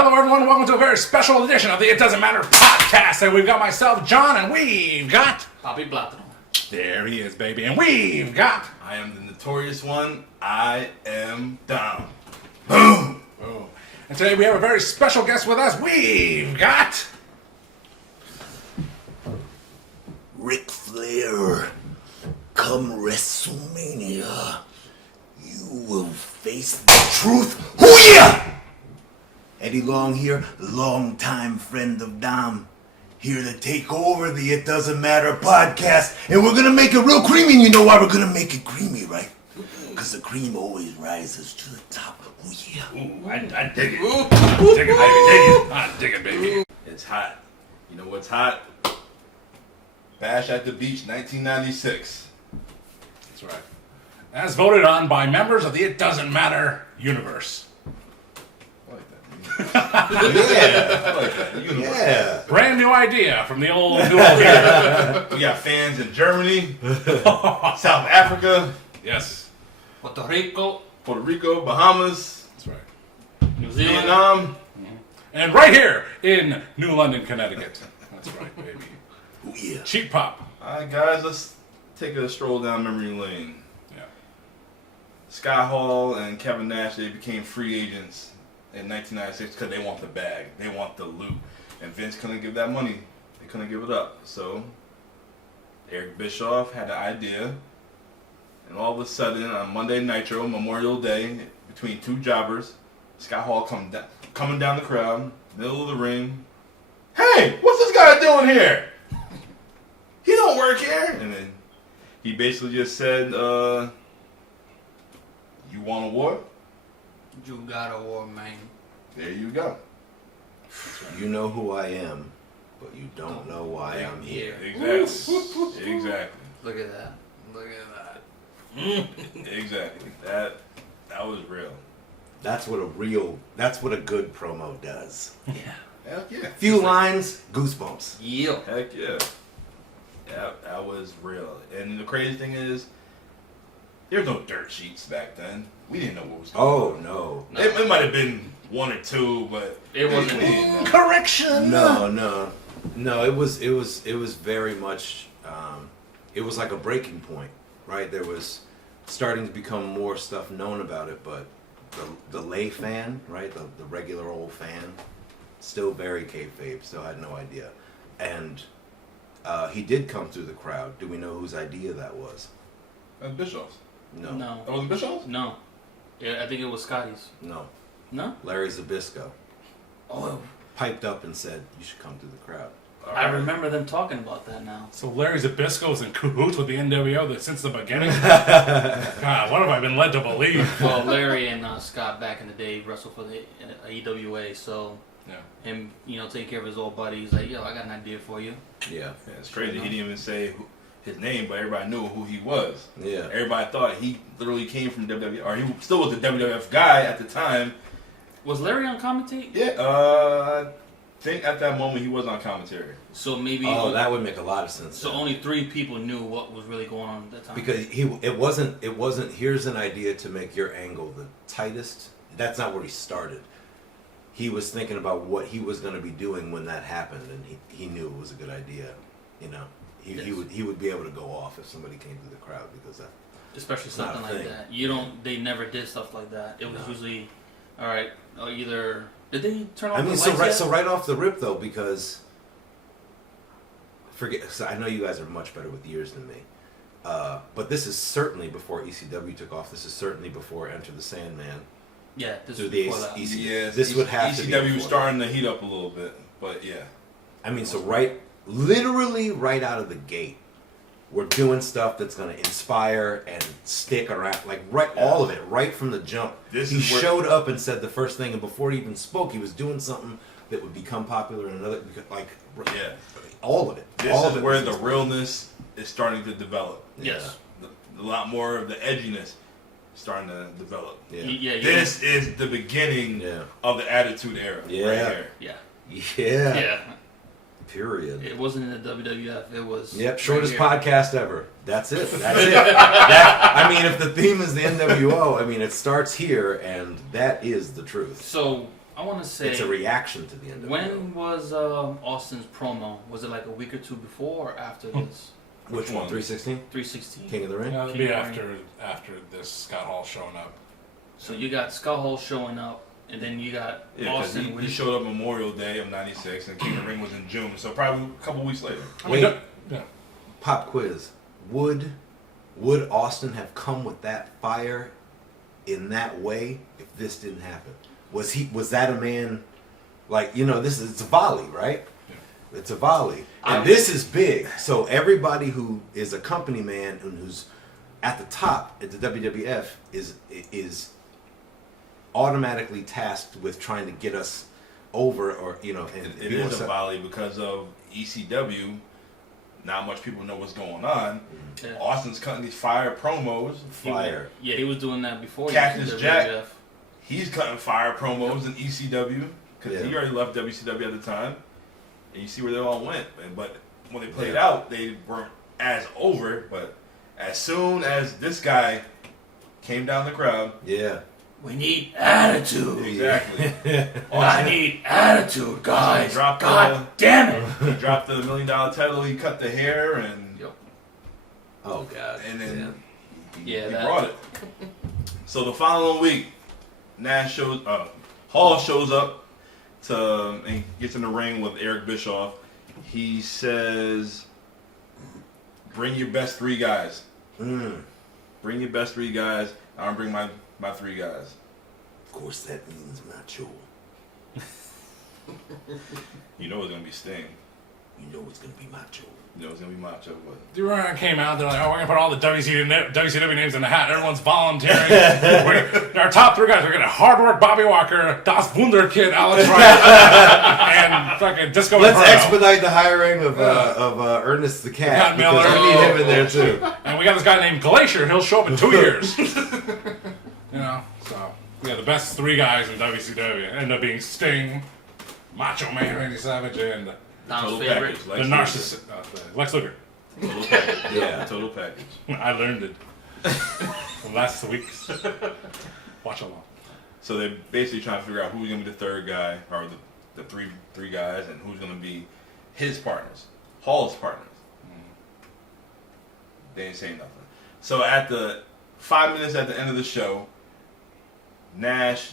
Hello, everyone. Welcome to a very special edition of the It Doesn't Matter podcast. And we've got myself, John, and we've got... Bobby Blattner. There he is, baby. And we've got... I am the notorious one. I am Dom. Boom! Oh. And today we have a very special guest with us. We've got... Ric Flair, come WrestleMania, you will face the truth. Hoo-yeah! Eddie Long here, longtime friend of Dom, here to take over the It Doesn't Matter podcast, and we're gonna make it real creamy. And you know why we're gonna make it creamy, right? Because the cream always rises to the top. Oh yeah. Ooh, I dig it. I dig it, baby. Dig it. I dig it, baby. It's hot. You know what's hot? Bash at the Beach 1996. That's right. As voted on by members of the It Doesn't Matter universe. I like that. I like that. Universe. Yeah. Brand new idea from the old duo here. We got fans in Germany, South Africa, Yes. Puerto Rico, Puerto Rico, Bahamas, That's right. New Zealand. Vietnam. And right here in New London, Connecticut. That's right, baby. Oh yeah. Cheap pop. Alright guys, let's take a stroll down memory lane. Yeah. Scott Hall and Kevin Nash, they became free agents in 1996 because they want the bag. They want the loot. And Vince couldn't give that money. They couldn't give it up. So Eric Bischoff had the idea. And all of a sudden, on Monday Nitro, Memorial Day, between two jobbers, Scott Hall coming down the crowd, middle of the ring. Hey, what's this guy doing here? He don't work here. And then he basically just said, you want a war? You got a war, man. There you go. You know who I am, but you don't know why I'm here. Exactly. Exactly. Look at that. Look at that. Exactly. That was real. That's what a good promo does. Yeah. Heck yeah. Few lines, goosebumps. Yeah. Heck yeah. Yeah, that was real. And the crazy thing is, there was no dirt sheets back then. We didn't know what was going on. Oh no. It might have been one or two, but It wasn't. we didn't know. Correction! No. It was very much. It was like a breaking point, right? There was starting to become more stuff known about it, but the lay fan, right, the regular old fan, still very kayfabe. Still had no idea, and he did come through the crowd. Do we know whose idea that was? Bischoff's. No. No. That wasn't Bischoff's? No. Yeah, I think it was Scotty's. No. No? Larry Zbyszko Oh, piped up and said, "You should come through the crowd." All I right. remember them talking about that now. So Larry Zbyszko's in cahoots with the nWo since the beginning? God, what have I been led to believe? Well, Larry and Scott back in the day wrestled for the EWA, so Yeah. him, taking care of his old buddy, he's like, yo, I got an idea for you. Yeah. Yeah, it's crazy. He didn't even say his name, but everybody knew who he was. Yeah. Everybody thought he literally came from WWE, or he still was a WWF guy at the time. Was Larry on commentate? Yeah, I think at that moment he was on commentary. So maybe. Oh, that would make a lot of sense. So then. only 3 people knew what was really going on at that time. Because it wasn't. Here's an idea to make your angle the tightest. That's not where he started. He was thinking about what he was going to be doing when that happened, and he knew it was a good idea. You know, he would be able to go off if somebody came through the crowd because that. Especially It's not something a like thing. that. They never did stuff like that. It was usually, all right, either did they turn off I the mean, lights yet? so right off the rip though, because so I know you guys are much better with years than me, but this is certainly before ECW took off. This is certainly before Enter the Sandman. Yeah, this Through was the before that. Yes, This would have to be ECW was before starting to heat up a little bit, but yeah. I mean, so literally right out of the gate, we're doing stuff that's going to inspire and stick around, like all of it, right from the jump. He showed up and said the first thing, and before he even spoke, he was doing something that would become popular in another, Yeah. all of it. This all is of it where was the inspired. realness is starting to develop. Yes. A lot more of the edginess starting to develop. Yeah. Yeah. This is the beginning Yeah. of the Attitude Era. Yeah. Right here. Yeah. Yeah. Yeah. Period. It wasn't in the WWF. It was. Yep, shortest right here. podcast ever. That's it. That's it. I mean, if the theme is the NWO, I mean, it starts here, and that is the truth. So I want to say It's a reaction to the NWO. when was Austin's promo? Was it like a week or two before or after this? Which one? 316? 316. King of the Ring? It'll King be of after this Scott Hall showing up. So you got Scott Hall showing up, and then you got Yeah, because Austin with he his showed up Memorial Day of '96, and King of the Ring was in June, so probably a couple weeks later. I mean, Wait. yeah. Pop quiz. Would Austin have come with that fire in that way if this didn't happen? Was that a man like, it's a volley, right? Yeah. It's a volley. And this is big. So everybody who is a company man and who's at the top at the WWF is automatically tasked with trying to get us over, or and It is a volley because of ECW. Not much people know what's going on. Yeah. Austin's cutting these fire promos. fire. He was doing that before. Cactus WWF. Jack. He's cutting fire promos in ECW because he Yeah. already left WCW at the time. And you see where they all went. But when they played out, they weren't as over. But as soon as this guy came down the crowd, Yeah. We need attitude. exactly. I need attitude, guys. Dropped God damn it. He dropped the $1 million title. He cut the hair and Yep. Oh God. and then Yeah, he that- brought it. So the following week, Hall shows up and he gets in the ring with Eric Bischoff. He says, "Bring your best 3 guys. Bring your best 3 guys. I'll bring my 3 guys." Of course, that means Macho. You know it's gonna be Sting. You know it's gonna be Macho. You know it's gonna be Macho. But Do you remember when it came out? They're like, "Oh, we're gonna put all the WCW names in the hat. Everyone's volunteering. Our top 3 guys. We're gonna hard work Bobby Walker, Das Wunderkid, Alex Wright, and fucking Disco Let's Inferno. expedite the hiring of Ernest the Cat. Cat Miller. Because we need him in there too. And we got this guy named Glacier. He'll show up in 2 years. So we got the best 3 guys in WCW. End up being Sting, Macho Man Randy Savage, and Tom's total favorite. package. the narcissist Lex Luger. Total package. Yeah. Total package. I learned it from last week's watch along. So they're basically trying to figure out who's gonna be the 3rd guy, or the three guys, and who's gonna be his partners, Hall's partners. They ain't saying nothing. So at the 5 minutes at the end of the show, Nash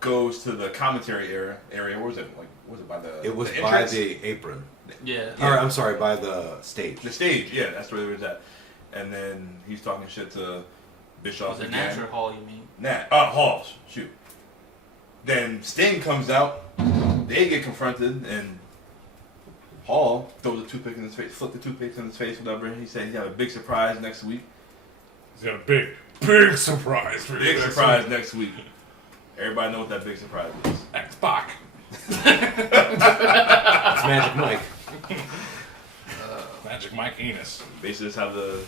goes to the commentary area. Where was it? Like, was it by the? It was the by entrance? the apron. Yeah. Or I'm sorry, by the stage. The stage. Yeah, that's where it was at. And then he's talking shit to Bischoff Was it again. Natural Hall, you mean? Hall. Shoot. Then Sting comes out. They get confronted, and Hall throws a toothpick in his face, flipped the toothpick in his face, whatever. He said he had a big surprise next week. He's got a big surprise for you. Big surprise next week. Everybody know what that big surprise is. X-Pac. It's Magic Mike. Magic Mike Enos. Basically, that's how the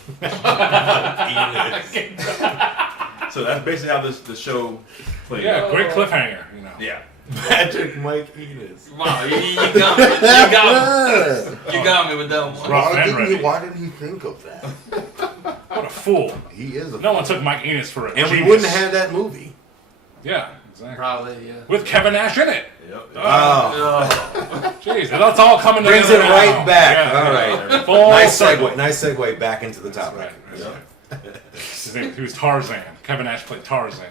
so that's basically how the show played. Yeah, out. great cliffhanger. Yeah. Magic Mike Enos. Wow, you got me. You got me. You got me with that one. Rough and ready. Why didn't he think of that? What a fool. He is a No one took Mike Enos for a And we genius. wouldn't have that movie. Yeah, exactly. Probably, yeah. With Kevin Nash in it. Yep. Oh. Jeez, that's all coming Brings together it now. right back. Yeah, All yeah. right. Full Nice circle. segue. Nice segue back into the That's topic. right. That's right. His name, he was Tarzan. Kevin Nash played Tarzan.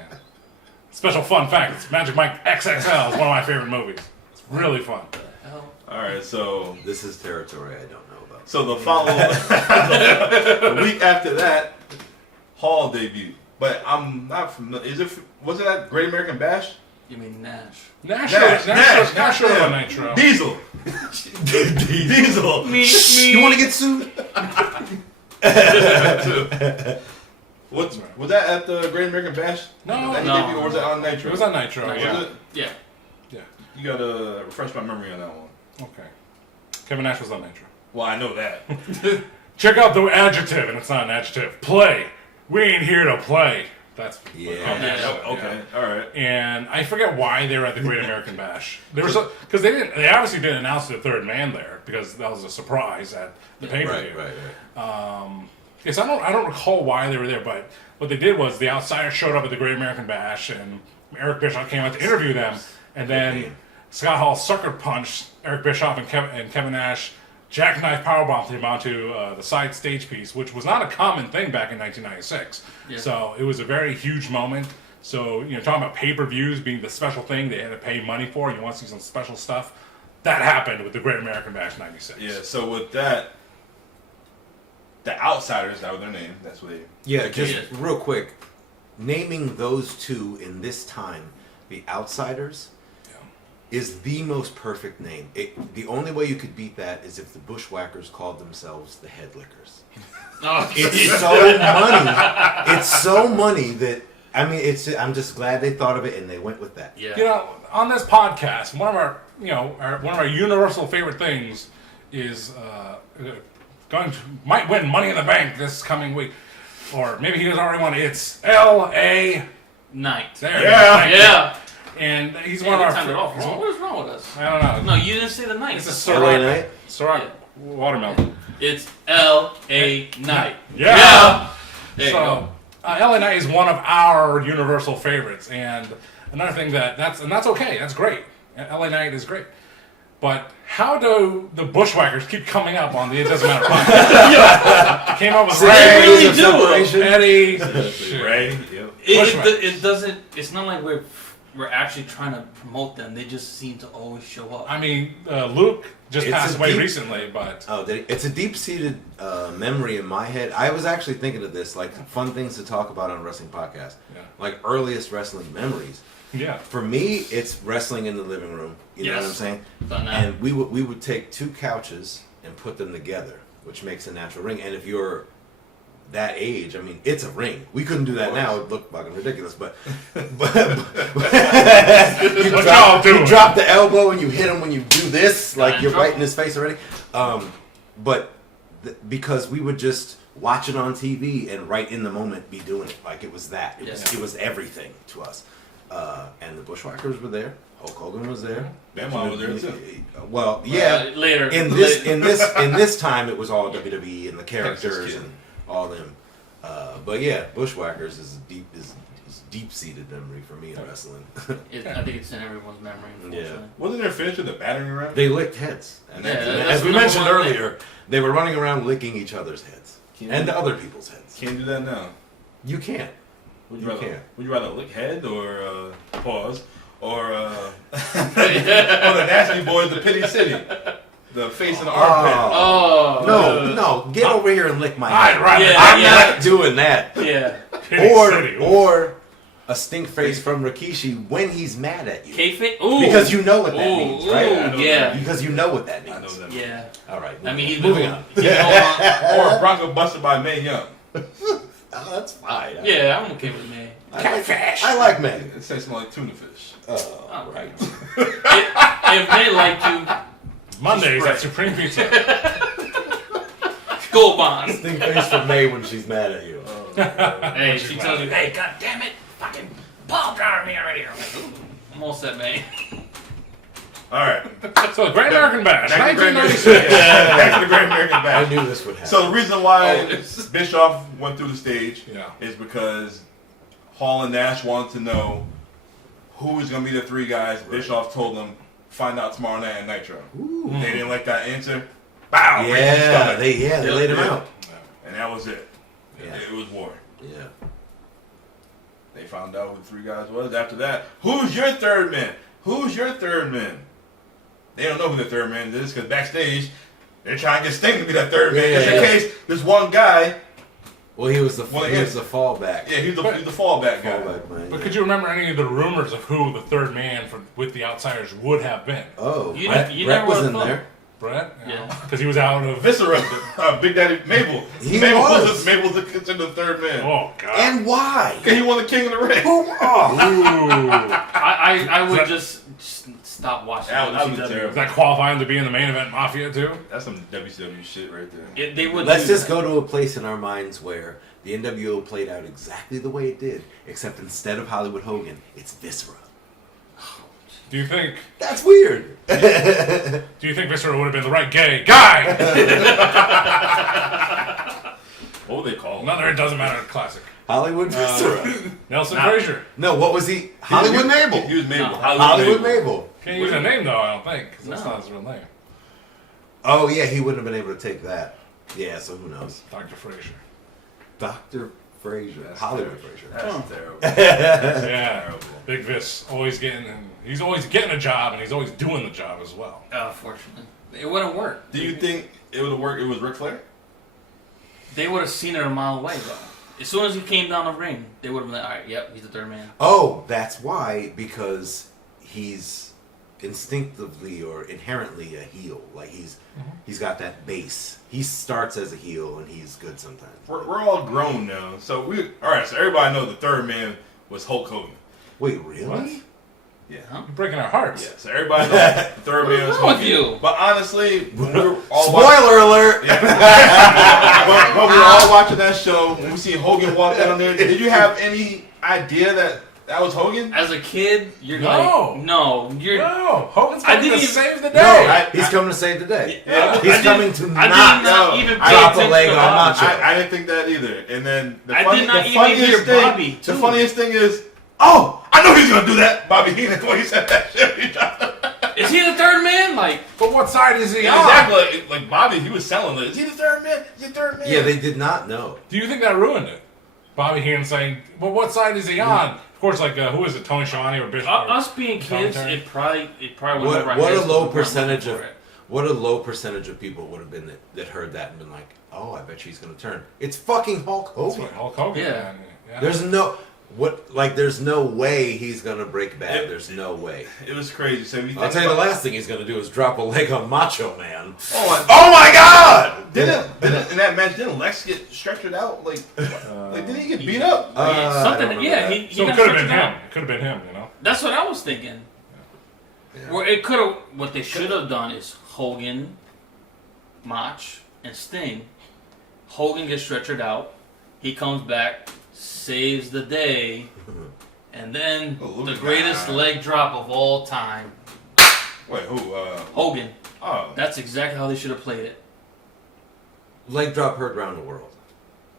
Special fun fact, it's Magic Mike XXL. It's one of my favorite movies. It's really fun. Hell. All right. So This is territory I don't know about. So the following the week after that, Hall debuted. But I'm not familiar. Was it at Great American Bash? You mean Nash? Nash Nash, on goddamn. Nitro. Diesel. Diesel. Me. You want to get sued? Was that at the Great American Bash? No, That he no. debuted, or was it on Nitro? It was on Nitro, Nitro. yeah. Was it? Yeah. Yeah. You gotta refresh my memory on that one. Okay. Kevin Nash was on Nitro. Well, I know that. Check out the adjective, and it's not an adjective. Play. We ain't here to play. That's Yeah. Okay. All right. And I forget why they were at the Great American Bash. There was because they obviously didn't announce the 3rd man there because that was a surprise at the pay-per-view. Right. Yes, I don't recall why they were there, but what they did was the Outsiders showed up at the Great American Bash, and Eric Bischoff came out to interview them. And then Scott Hall sucker punched Eric Bischoff and Kevin Nash, jackknife powerbombed him onto the side stage piece, which was not a common thing back in 1996. Yeah. So it was a very huge moment. So, talking about pay-per-views being the special thing they had to pay money for, you want to see some special stuff, that happened with the Great American Bash 96. Yeah, so with that, the Outsiders, that was their name. That's what they... Yeah, just real quick. Naming those two in this time, the Outsiders, is the most perfect name. The only way you could beat that is if the Bushwhackers called themselves the Headlickers. Oh, It's so money. It's so money that, I'm just glad they thought of it and they went with that. Yeah. On this podcast, one of our universal favorite things is might win Money in the Bank this coming week, or maybe he doesn't already won it. It's L.A. Knight. There Yeah. you go. Yeah. And he's Yeah, one of our. timed it off wrong. What is wrong with us? I don't know. No, you didn't say the Knight. It's LA a Knight? Ciroc watermelon. It's L.A. Knight. Yeah. There you go. LA Knight is one of our universal favorites, and another thing that's okay. That's great. LA Knight is great. But how do the Bushwhackers keep coming up on the It Doesn't Matter podcast? Came up with They really Ray, do. Eddie, Right? Yep. It doesn't. It's not like we're actually trying to promote them. They just seem to always show up. I mean, Luke just It's passed a away deep- recently, but It's a deep-seated memory in my head. I was actually thinking of this, like fun things to talk about on a wrestling podcast, like earliest wrestling memories. yeah. For me, it's wrestling in the living room. You know what I'm Yes. saying? Done that. And we would take two couches and put them together, which makes a natural ring. And if you're that age, it's a ring. We couldn't do that now. It would look fucking ridiculous, but you drop the elbow and you hit him when you do this, like you're right in his face already. Because we would just watch it on TV and right in the moment be doing it. Like it was that. It was everything to us. And the Bushwhackers were there. Hulk Hogan was there. Benoit was there too. Well, yeah. Later. In this time, it was all WWE and the characters and all them. But yeah, Bushwhackers is deep-seated memory for me in wrestling. I think it's in everyone's memory. Unfortunately. Wasn't there a finish with the battering ram? They licked heads. And Yeah, as we mentioned earlier, they were running around licking each other's heads and other people's heads. Can't do that now. You can't. Would You you rather? can't. Would you rather lick head or pause or or the Nasty Boys, the Pity City, the face in the armpit? Oh. No, get over here and lick my head. Right. I'm not doing that. Yeah. Or a stink face from Rikishi when he's mad at you. Kayfabe? Ooh. Because you know what that means, right? Yeah. Because you know what that means. I know that. Yeah. All right. I mean, he's moving on. You know, Or a Bronco Buster by Mae Young. Oh, that's fine. yeah, I'm okay with me. I like May. It tastes more like tuna fish. Oh, right. If they like you, Mondays at Supreme Pizza. go on. Stink face from May when she's mad at you. Hey, she tells you, hey, god damn it, fucking ball drive me already. I'm like, ooh, I'm all set, man. All right. So the Great American Bash, Back to the Great 1996. Back to the Great American I Bash. knew this would happen. So the reason why Bischoff went through the stage Yeah. is because Hall and Nash wanted to know who was going to be the three guys. Bischoff told them, find out tomorrow night at Nitro. They didn't like that answer. Bow! Yeah, they laid him out. And that was it. Yeah. It was war. Yeah. They found out who the three guys was. After that, who's your third man? Who's your third man? They don't know who the third man is because backstage, they're trying to get Sting to be that third man. Just in case this one guy. Well, he was the fallback. Yeah, he's the fallback guy. Fallback man. But could you remember any of the rumors of who the third man with the Outsiders would have been? Oh, You Brett never was would've in thought. there. Brett? Yeah. Because he was out of... Viscera, Big Daddy Mabel. He Mabel was. Mabel's considered the third man. Oh, God. And why? Because he won the King of the Ring. Ooh. I would just stop watching That was WCW. terrible. Is that qualifying to be in the main event Mafia, too? That's some WCW shit right there. They would Let's do just that. go to a place in our minds where the NWO played out exactly the way it did, except instead of Hollywood Hogan, it's Viscera. Do you think That's weird. Viscera would have been the right gay guy? What would they call him? Another It Doesn't Matter classic. Hollywood Viscera. Nelson Frazier. No, what was he? Hollywood Mabel. He was Mabel. No, Hollywood Mabel. Can't use a name though, I don't think, because that's No. not his real name. Oh yeah, he wouldn't have been able to take that. Yeah, so who knows? Dr. Frazier. Dr. Frazier. That's Hollywood terrible. Frazier. That's terrible. Yeah. Terrible. Big Vis he's always getting a job, and he's always doing the job as well. Unfortunately, it wouldn't work. Do you think it would have worked? It was Ric Flair. They would have seen it a mile away, though. As soon as he came down the ring, they would have been like, all right, yep, he's the third man. Oh, that's why, because he's instinctively or inherently a heel. Like he's got that base. He starts as a heel and he's good sometimes. We're all grown now, so all right. So everybody knows the third man was Hulk Hogan. Wait, really? What? Yeah. Huh? You're breaking our hearts. Yeah. So everybody knows the third man was What's wrong with Hogan. you? But honestly, when we were all Spoiler alert! but we were all watching that show. When we see Hogan walk down there, did you have any idea that was Hogan? As a kid, you're No. like, no, you're. No, Hogan's I coming didn't to even- save the No, day. he's coming to save the day. Yeah. He's coming to I not did not no, even I pay drop a attention leg to on Bobby. Macho. I didn't think that either. And then the I did not even hear Bobby, the too. funniest thing is, oh, I know he's gonna do that. Bobby Heenan when he said that shit. He dropped it. Is he the third man? Like, But what side is he on? Exactly. Like Bobby, he was selling it. Is he the third man? Is he the third man? Yeah, they did not know. Do you think that ruined it? Bobby Heenan saying, well, what side is he on? Of course, like, who is it, Tony Schiavone or Bishop? us being kids, commentary. it probably went What, over our what heads a low 'cause we weren't percentage looking of for it. what a low percentage of people would have been that heard that and been like, oh, I bet she's gonna turn. It's fucking Hulk That's Hogan. what Hulk Hogan. Yeah. Man. Yeah. There's no way he's gonna break bad. There's no way. It was crazy. So if you I'll think tell you the about- last thing he's gonna do is drop a leg on Macho Man. Oh, Oh my God! didn't in that match? Didn't Lex get stretchered out? Like didn't he get beat up? I don't Something, remember yeah. that. He So it got could have been stretched out. him. It could have been him, you know? That's what I was thinking. Where it could have, what they should have done is Hogan, Mach, and Sting. Hogan gets stretchered out. He comes back, saves the day, and then Oh, the greatest leg drop of all time. Wait, who? Hogan. Oh, That's exactly how they should have played it. Leg drop heard around the world.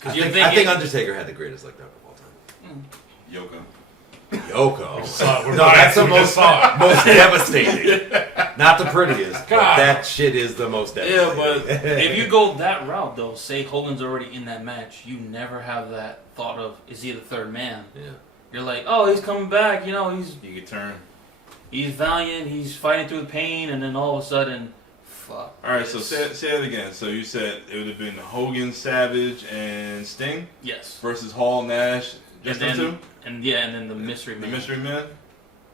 I 'Cause you're think thinking- Undertaker had the greatest leg drop of all time. Yoko. Yoko. So we're No, that's the we just most saw it. most devastating. Not the prettiest. But God. that shit is the most Yeah, devastating. but If you go that route, though, say Hogan's already in that match, you never have that thought of, is he the third man? yeah. You're like, oh, he's coming back, you know, he's you could turn. valiant, he's fighting through the pain, and then all of a sudden, fuck. All right, so this. say it again. So you said it would have been Hogan, Savage, and Sting Yes. versus Hall, Nash, just and the then, two, and yeah, and then the mystery the man. Mystery Man.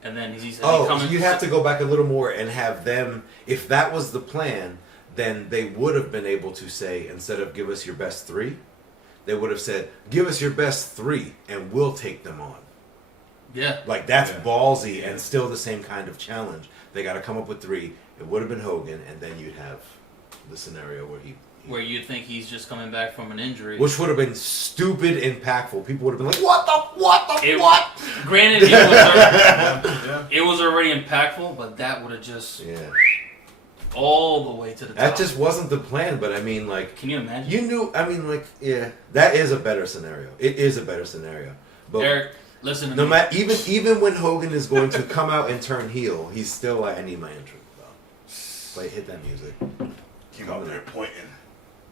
And then he's Oh, coming. so you have to go back a little more and have them. If that was the plan, then they would have been able to say, instead of give us your best three, they would have said, give us your best three and we'll take them on. Yeah. Like, that's Yeah. ballsy and still the same kind of challenge. They got to come up with three. It would have been Hogan, and then you'd have the scenario where he Where you think he's just coming back from an injury. which would have been stupid impactful. People would have been like, what? Granted, it was, Yeah. it was already impactful, but that would have just Yeah. all the way to the top. That just wasn't the plan, but I mean, like, Can you imagine? you knew, I mean, like, yeah, that is a better scenario. It is a better scenario. But Eric, listen to no me. matter, even when Hogan is going to come out and turn heel, he's still like, I need my entrance, though. Like, hit that music. Came out there pointing.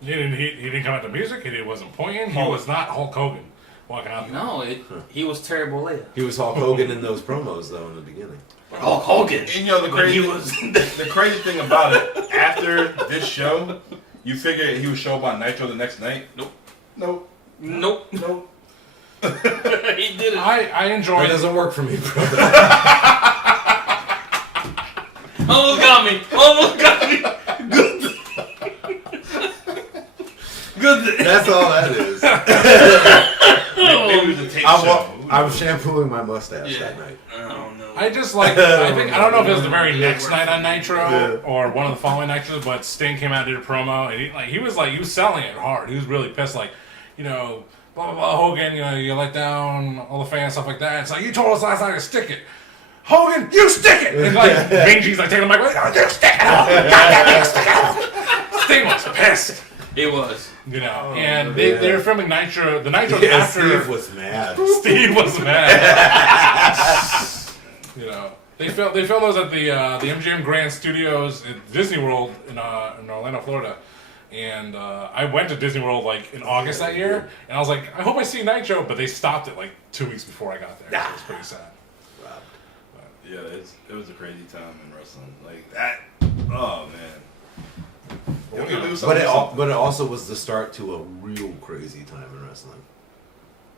He didn't come out to music. He wasn't pointing. He was not Hulk Hogan walking out there. No, he was terrible later. He was Hulk Hogan in those promos, though, in the beginning. Hulk Hogan. And you know the When crazy, he was the crazy thing about it, after this show, you figure he would show up on Nitro the next night. Nope. Nope. Nope. Nope. He did it. I That enjoyed. doesn't work for me, brother. Almost got me. Almost got me. Good. Good. That's all that is. Maybe it was a tape show. I'm shampooing my mustache Yeah. that night. I don't know. I just like. I don't know if it was the very next night on Nitro Yeah. or one of the following Nitros, but Sting came out and did a promo, and he was selling it hard. He was really pissed, like, you know, blah blah blah. Hogan, you know, you let down all the fans, stuff like that. It's like, you told us last night to stick it. Hogan, you stick it! And like Benji's like taking the mic, like, oh, you stick it! Oh, goddamn, you stick it! Sting was pissed. It was. You know, and they were filming Nitro. The Nitro Yeah, after Steve was mad. Steve was mad. You know, they filmed those at the MGM Grand Studios at Disney World in Orlando, Florida. And I went to Disney World like in August that year, and I was like, I hope I see Nitro, but they stopped it like 2 weeks before I got there. So it was pretty sad. Yeah, it was a crazy time in wrestling. Like that. Oh man. But it also was the start to a real crazy time in wrestling.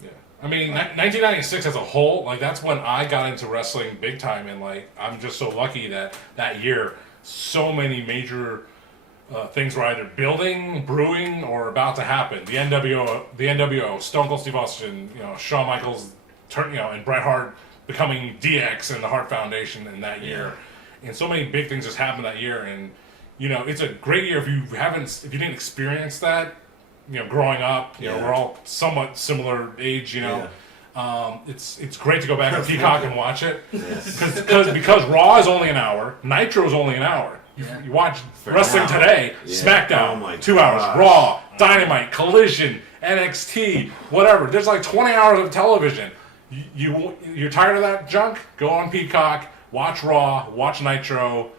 Yeah, I mean, 1996 as a whole, like that's when I got into wrestling big time, and like I'm just so lucky that year, so many major things were either building, brewing, or about to happen. The NWO, Stone Cold Steve Austin, you know, Shawn Michaels, and Bret Hart becoming DX and the Hart Foundation in that year, and so many big things just happened that year, and you know, it's a great year if you didn't experience that, you know, growing up. You know, we're all somewhat similar age. You know, it's great to go back on Peacock and watch it because Raw is only an hour, Nitro is only an hour. You watch wrestling today, SmackDown 2 hours, Raw, Dynamite, Collision, NXT, whatever. There's like 20 hours of television. You're tired of that junk? Go on Peacock, watch Raw, watch Nitro.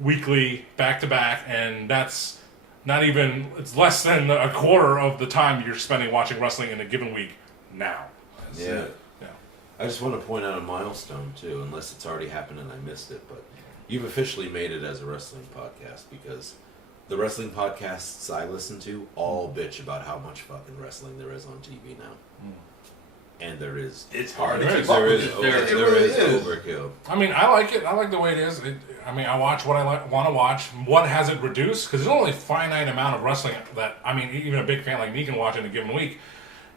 Weekly, back to back, and that's not even, it's less than a quarter of the time you're spending watching wrestling in a given week now. Yeah. I just want to point out a milestone too, unless it's already happened and I missed it, but you've officially made it as a wrestling podcast, because the wrestling podcasts I listen to all bitch about how much fucking wrestling there is on TV now. And there is. It's hard to There keep is. up There with is, it. there is overkill. I mean, I like it. I like the way it is. I mean, I watch what I want to watch. What has it reduced? Because there's only a finite amount of wrestling that, I mean, even a big fan like me can watch in a given week.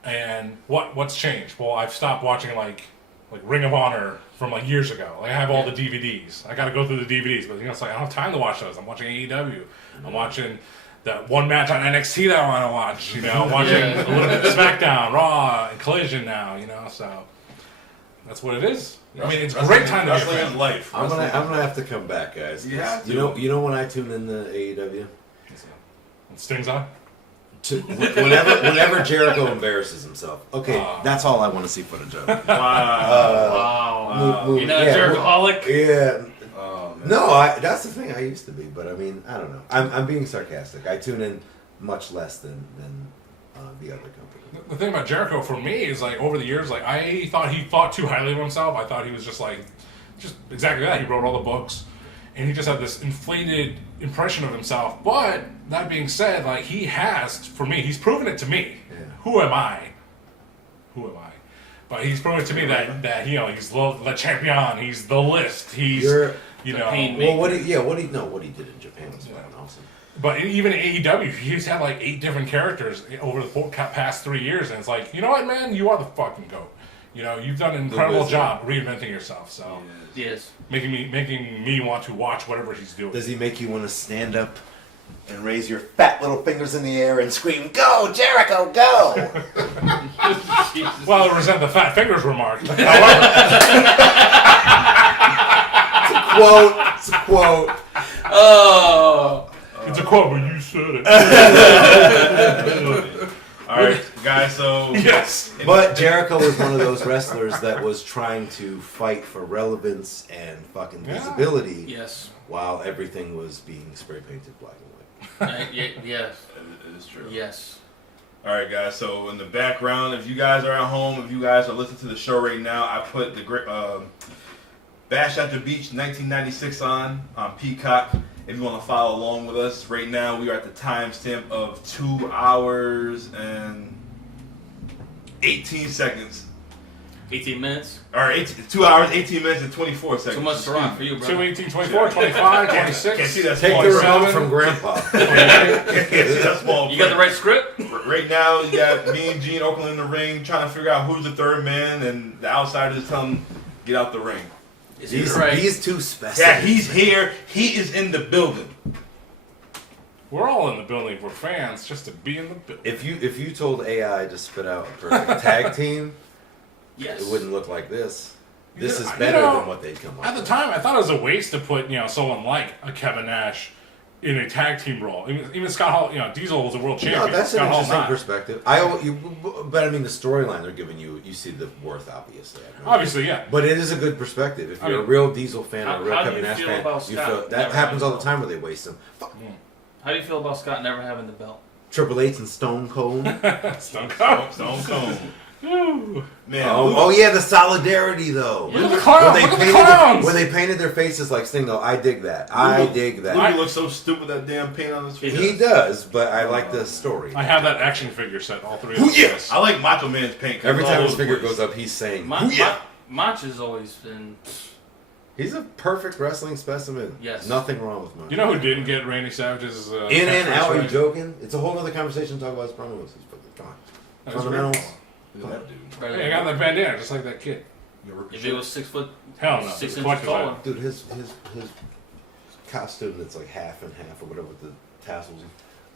And what's changed? Well, I've stopped watching like Ring of Honor from like years ago. Like I have all the DVDs. I got to go through the DVDs, but you know, it's like I don't have time to watch those. I'm watching AEW. I'm watching that one match on NXT that I want to watch. You know, I'm watching a little bit of SmackDown, Raw, and Collision now. You know, so that's what it is. I mean, it's a great time to be a wrestling is fan. life. I'm gonna have to come back, guys. You have to. You know when I tune in to AEW? It stings on. Whenever Jericho embarrasses himself. Okay, that's all I want to see footage of. Wow. You're not a Jerichoholic? Yeah. Oh, man. No, that's the thing. I used to be, but I mean, I don't know. I'm being sarcastic. I tune in much less than the other company. The thing about Jericho for me is like over the years, like I thought he thought too highly of himself. I thought he was just exactly that. He wrote all the books, and he just had this inflated impression of himself. But that being said, like for me, he's proven it to me. Yeah. Who am I? But he's proven it to me that you know he's the champion. He's the list. He's pain Well, what he did in Japan was fucking awesome. But even in AEW, he's had like 8 different characters over the past 3 years, and it's like, you know what, man, you are the fucking GOAT. You know, you've done an incredible job reinventing yourself. So Yes. making me want to watch whatever he's doing. Does he make you want to stand up and raise your fat little fingers in the air and scream, "Go, Jericho, go"? Well, I resent the fat fingers remark. However, It's a quote. Oh. it's a quote, but you said it. All right, guys. So Yes. But Jericho was one of those wrestlers that was trying to fight for relevance and fucking visibility, Yes. while everything was being spray painted black and white. Yes. it is true. Yes. All right, guys. So in the background, if you guys are at home, if you guys are listening to the show right now, I put the great Bash at the Beach 1996 on Peacock. If you want to follow along with us, right now we are at the timestamp of 2 hours and 18 seconds. 18 minutes. Or 2 hours, 18 minutes, and 24 seconds. Too much to run for you, bro. 2, 18, 24, 25, 26. Can't see that Take small. the Seven. remote from Grandpa. Can't see that small. You got the right script? Right now, you got me and Gene Oakland in the ring trying to figure out who's the third man, and the outsiders tell him, get out the ring. Is he right? These two specimens. Yeah, he's here. He is in the building. We're all in the building. We're fans just to be in the building. If you told AI to spit out a perfect tag team, Yes. it wouldn't look like this. This is You better know, than what they'd come up At the with. time, I thought it was a waste to put someone like a Kevin Nash in a tag team role. Even Scott Hall, Diesel was a world champion. No, that's Scott an Hall interesting not. perspective. But I mean, the storyline they're giving you, you see the worth, obviously. Obviously, yeah. But it is a good perspective. If you're a real Diesel fan or a real how do Kevin you Nash feel fan, about you Scott feel that never happens all the having time where they waste them. How do you feel about Scott never having the belt? Triple H and Stone Cold. Stone Cold. Stone Cold. Ooh. Man, Oh yeah, the solidarity though. Look at the clowns. Look at the clowns. When they painted their faces like Sting, though, I dig that. I dig that. Luger looks so stupid, that damn paint on his face. He does, but I like the story. I have that action figure set, all three of Ooh, them. yeah. I like Macho Man's paint. 'cause Every it's time all his over the finger place. goes up, he's saying, Mach has always been. He's a perfect wrestling specimen. Yes. Nothing wrong with Mach. You know who didn't get Randy Savage's In and out, are you right? joking? It's a whole other conversation to talk about his promos. Come on. That was Fundamentals. Look at that dude. Hey, I got that bandana just like that kid. If it was 6 foot, Hell no. 6 It's inches collector's taller. item. Dude, his costume that's like half and half or whatever with the tassels.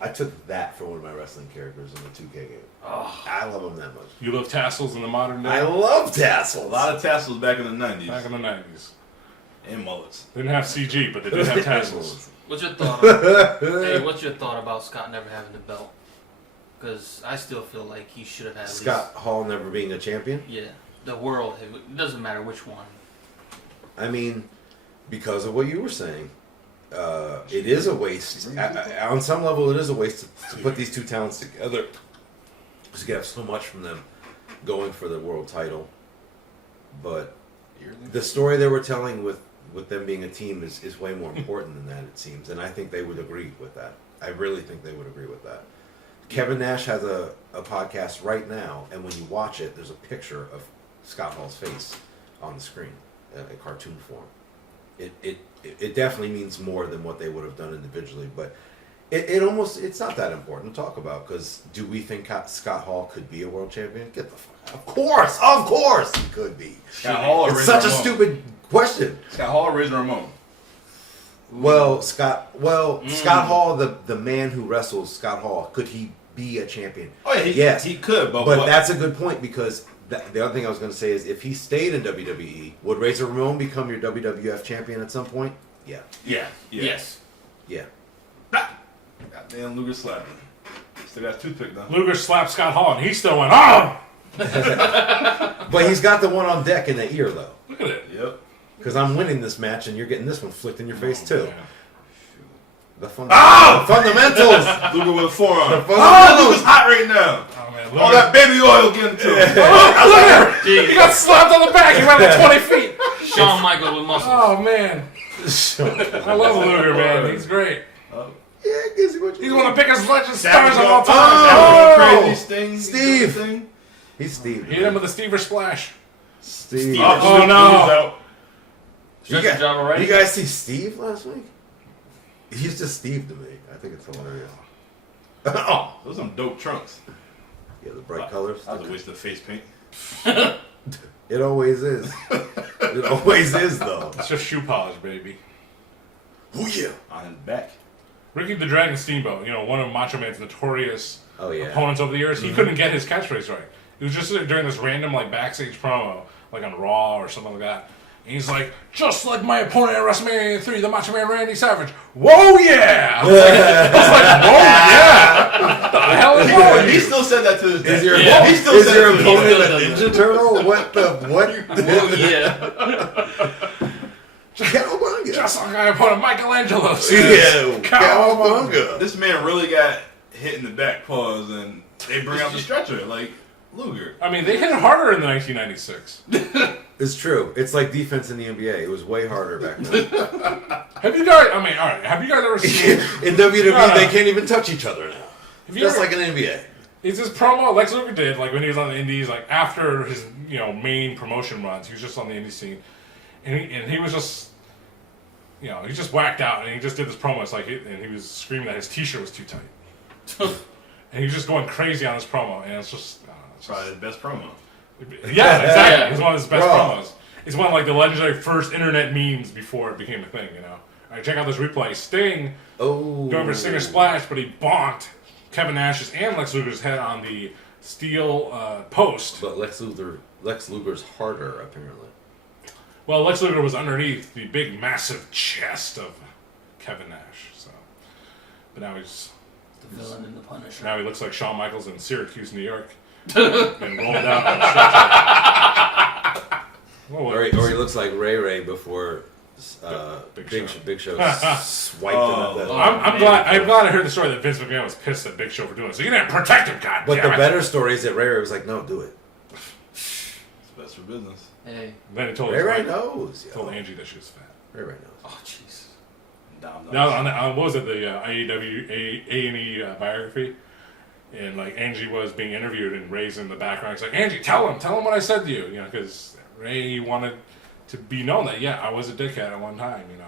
I took that for one of my wrestling characters in the 2K game. Oh, I love him that much. You love tassels in the modern day? I love tassels. A lot of tassels back in the 90s. Back in the 90s. And mullets. They didn't have CG, but they did have tassels. what's your thought? Hey, what's your thought about Scott never having the belt? Because I still feel like he should have had. At Scott Hall never being a champion? least, yeah, the world. It doesn't matter which one. I mean, because of what you were saying, it is a waste. On some level, it is a waste to put these two talents together. Because you have so much from them going for the world title. But the story they were telling with them being a team is way more important than that, it seems. And I think they would agree with that. I really think they would agree with that. Kevin Nash has a podcast right now, and when you watch it, there's a picture of Scott Hall's face on the screen, in cartoon form. It definitely means more than what they would have done individually, but it's not that important to talk about, because do we think Scott Hall could be a world champion? Get the fuck out. Of course he could be. Scott Hall or It's Razor such a Ramon? stupid question. Scott Hall or Razor Ramon? Scott Hall, the man who wrestles Scott Hall, could he be a champion? Oh yeah, Yes. he could, but That's a good point, because the other thing I was going to say is, if he stayed in WWE, would Razor Ramon become your WWF champion at some point? Yeah. yeah. Yes. Yeah. Goddamn Luger slapped him. Still got a toothpick though. Luger slapped Scott Hall, and he still went, oh! But he's got the one on deck in the ear, though. Look at it. Yep. Because I'm winning this match, and you're getting this one flicked in your face, too. Man. The fundamentals! Luger with a forearm. The Oh, fundamentals! Luger's hot right now. Oh, man. All Luger, that baby oil getting to him. look at it! He got slapped on the back. He ran like 20 feet. Shawn Michaels with muscles. Oh, man. I love Luger, man. He's great. Yeah, Gizzy, what you He's doing? one of the biggest legend Savage stars of all up. time. Savage crazy Sting. Steve. Thing. He's Steve. Hit him with a Stever splash. Steve. Oh, no. Out. Stretch the job already. You guys see Steve last week? He's just Steve to me. I think it's hilarious. Oh, Those are some dope trunks. yeah, the bright colors. That was a waste of face paint. It always is. It always is, though. It's just shoe polish, baby. Oh yeah. On his back. Ricky the Dragon Steamboat, one of Macho Man's notorious Oh yeah. opponents over the years, he couldn't get his catchphrase right. It was just during this random backstage promo, like on Raw or something like that. And he's like, just like my opponent at WrestleMania 3, the Macho Man Randy Savage. Whoa yeah! I was like, whoa yeah! What the hell is wrong with He you? still said that to this day. Is your, He still is said your that to this opponent day. a Ninja Turtle? What the what? Oh, yeah. Cowabunga. Just like my opponent Michelangelo. Yeah, Cowabunga. cowabunga. This man really got hit in the back paws, and they bring out the stretcher like Luger. I mean, they hit harder in the 1996. It's true. It's like defense in the NBA. It was way harder back then. Have you guys, all right, have you guys ever seen... In WWE, No. they can't even touch each other now. Have you Just ever- like in NBA. It's this promo Lex Luger did, when he was on the Indies, after his main promotion runs, he was just on the indie scene, and he was just, he just whacked out, and he just did this promo. It's and he was screaming that his T-shirt was too tight, and he was just going crazy on this promo, and it's just, Probably his best promo. yeah, exactly. Yeah. It's one of his best Bro. promos. It's one of the legendary first internet memes before it became a thing. All right, check out this replay. Sting Oh. going for a Stinger Splash, but he bonked Kevin Nash's and Lex Luger's head on the steel post. But Lex Luger's harder, apparently. Well, Lex Luger was underneath the big, massive chest of Kevin Nash. So But now he's The villain and the Punisher. now he looks like Shawn Michaels in Syracuse, New York, and rolled out on a stretcher. Or he looks like Ray before Big Show swiped him at that. I'm glad I heard the story that Vince McMahon was pissed at Big Show for doing it. So you didn't protect him, God. But the better story is that Ray was like, no, do it. It's best for business. Hey. And then he told Ray knows. told Angie that she was fat. Ray knows. Oh, jeez. No, on what was it, the AEW A&E biography? And like Angie was being interviewed and Ray's in the background. He's like, Angie, tell him what I said to you. You know, because Ray wanted to be known that, yeah, I was a dickhead at one time, you know.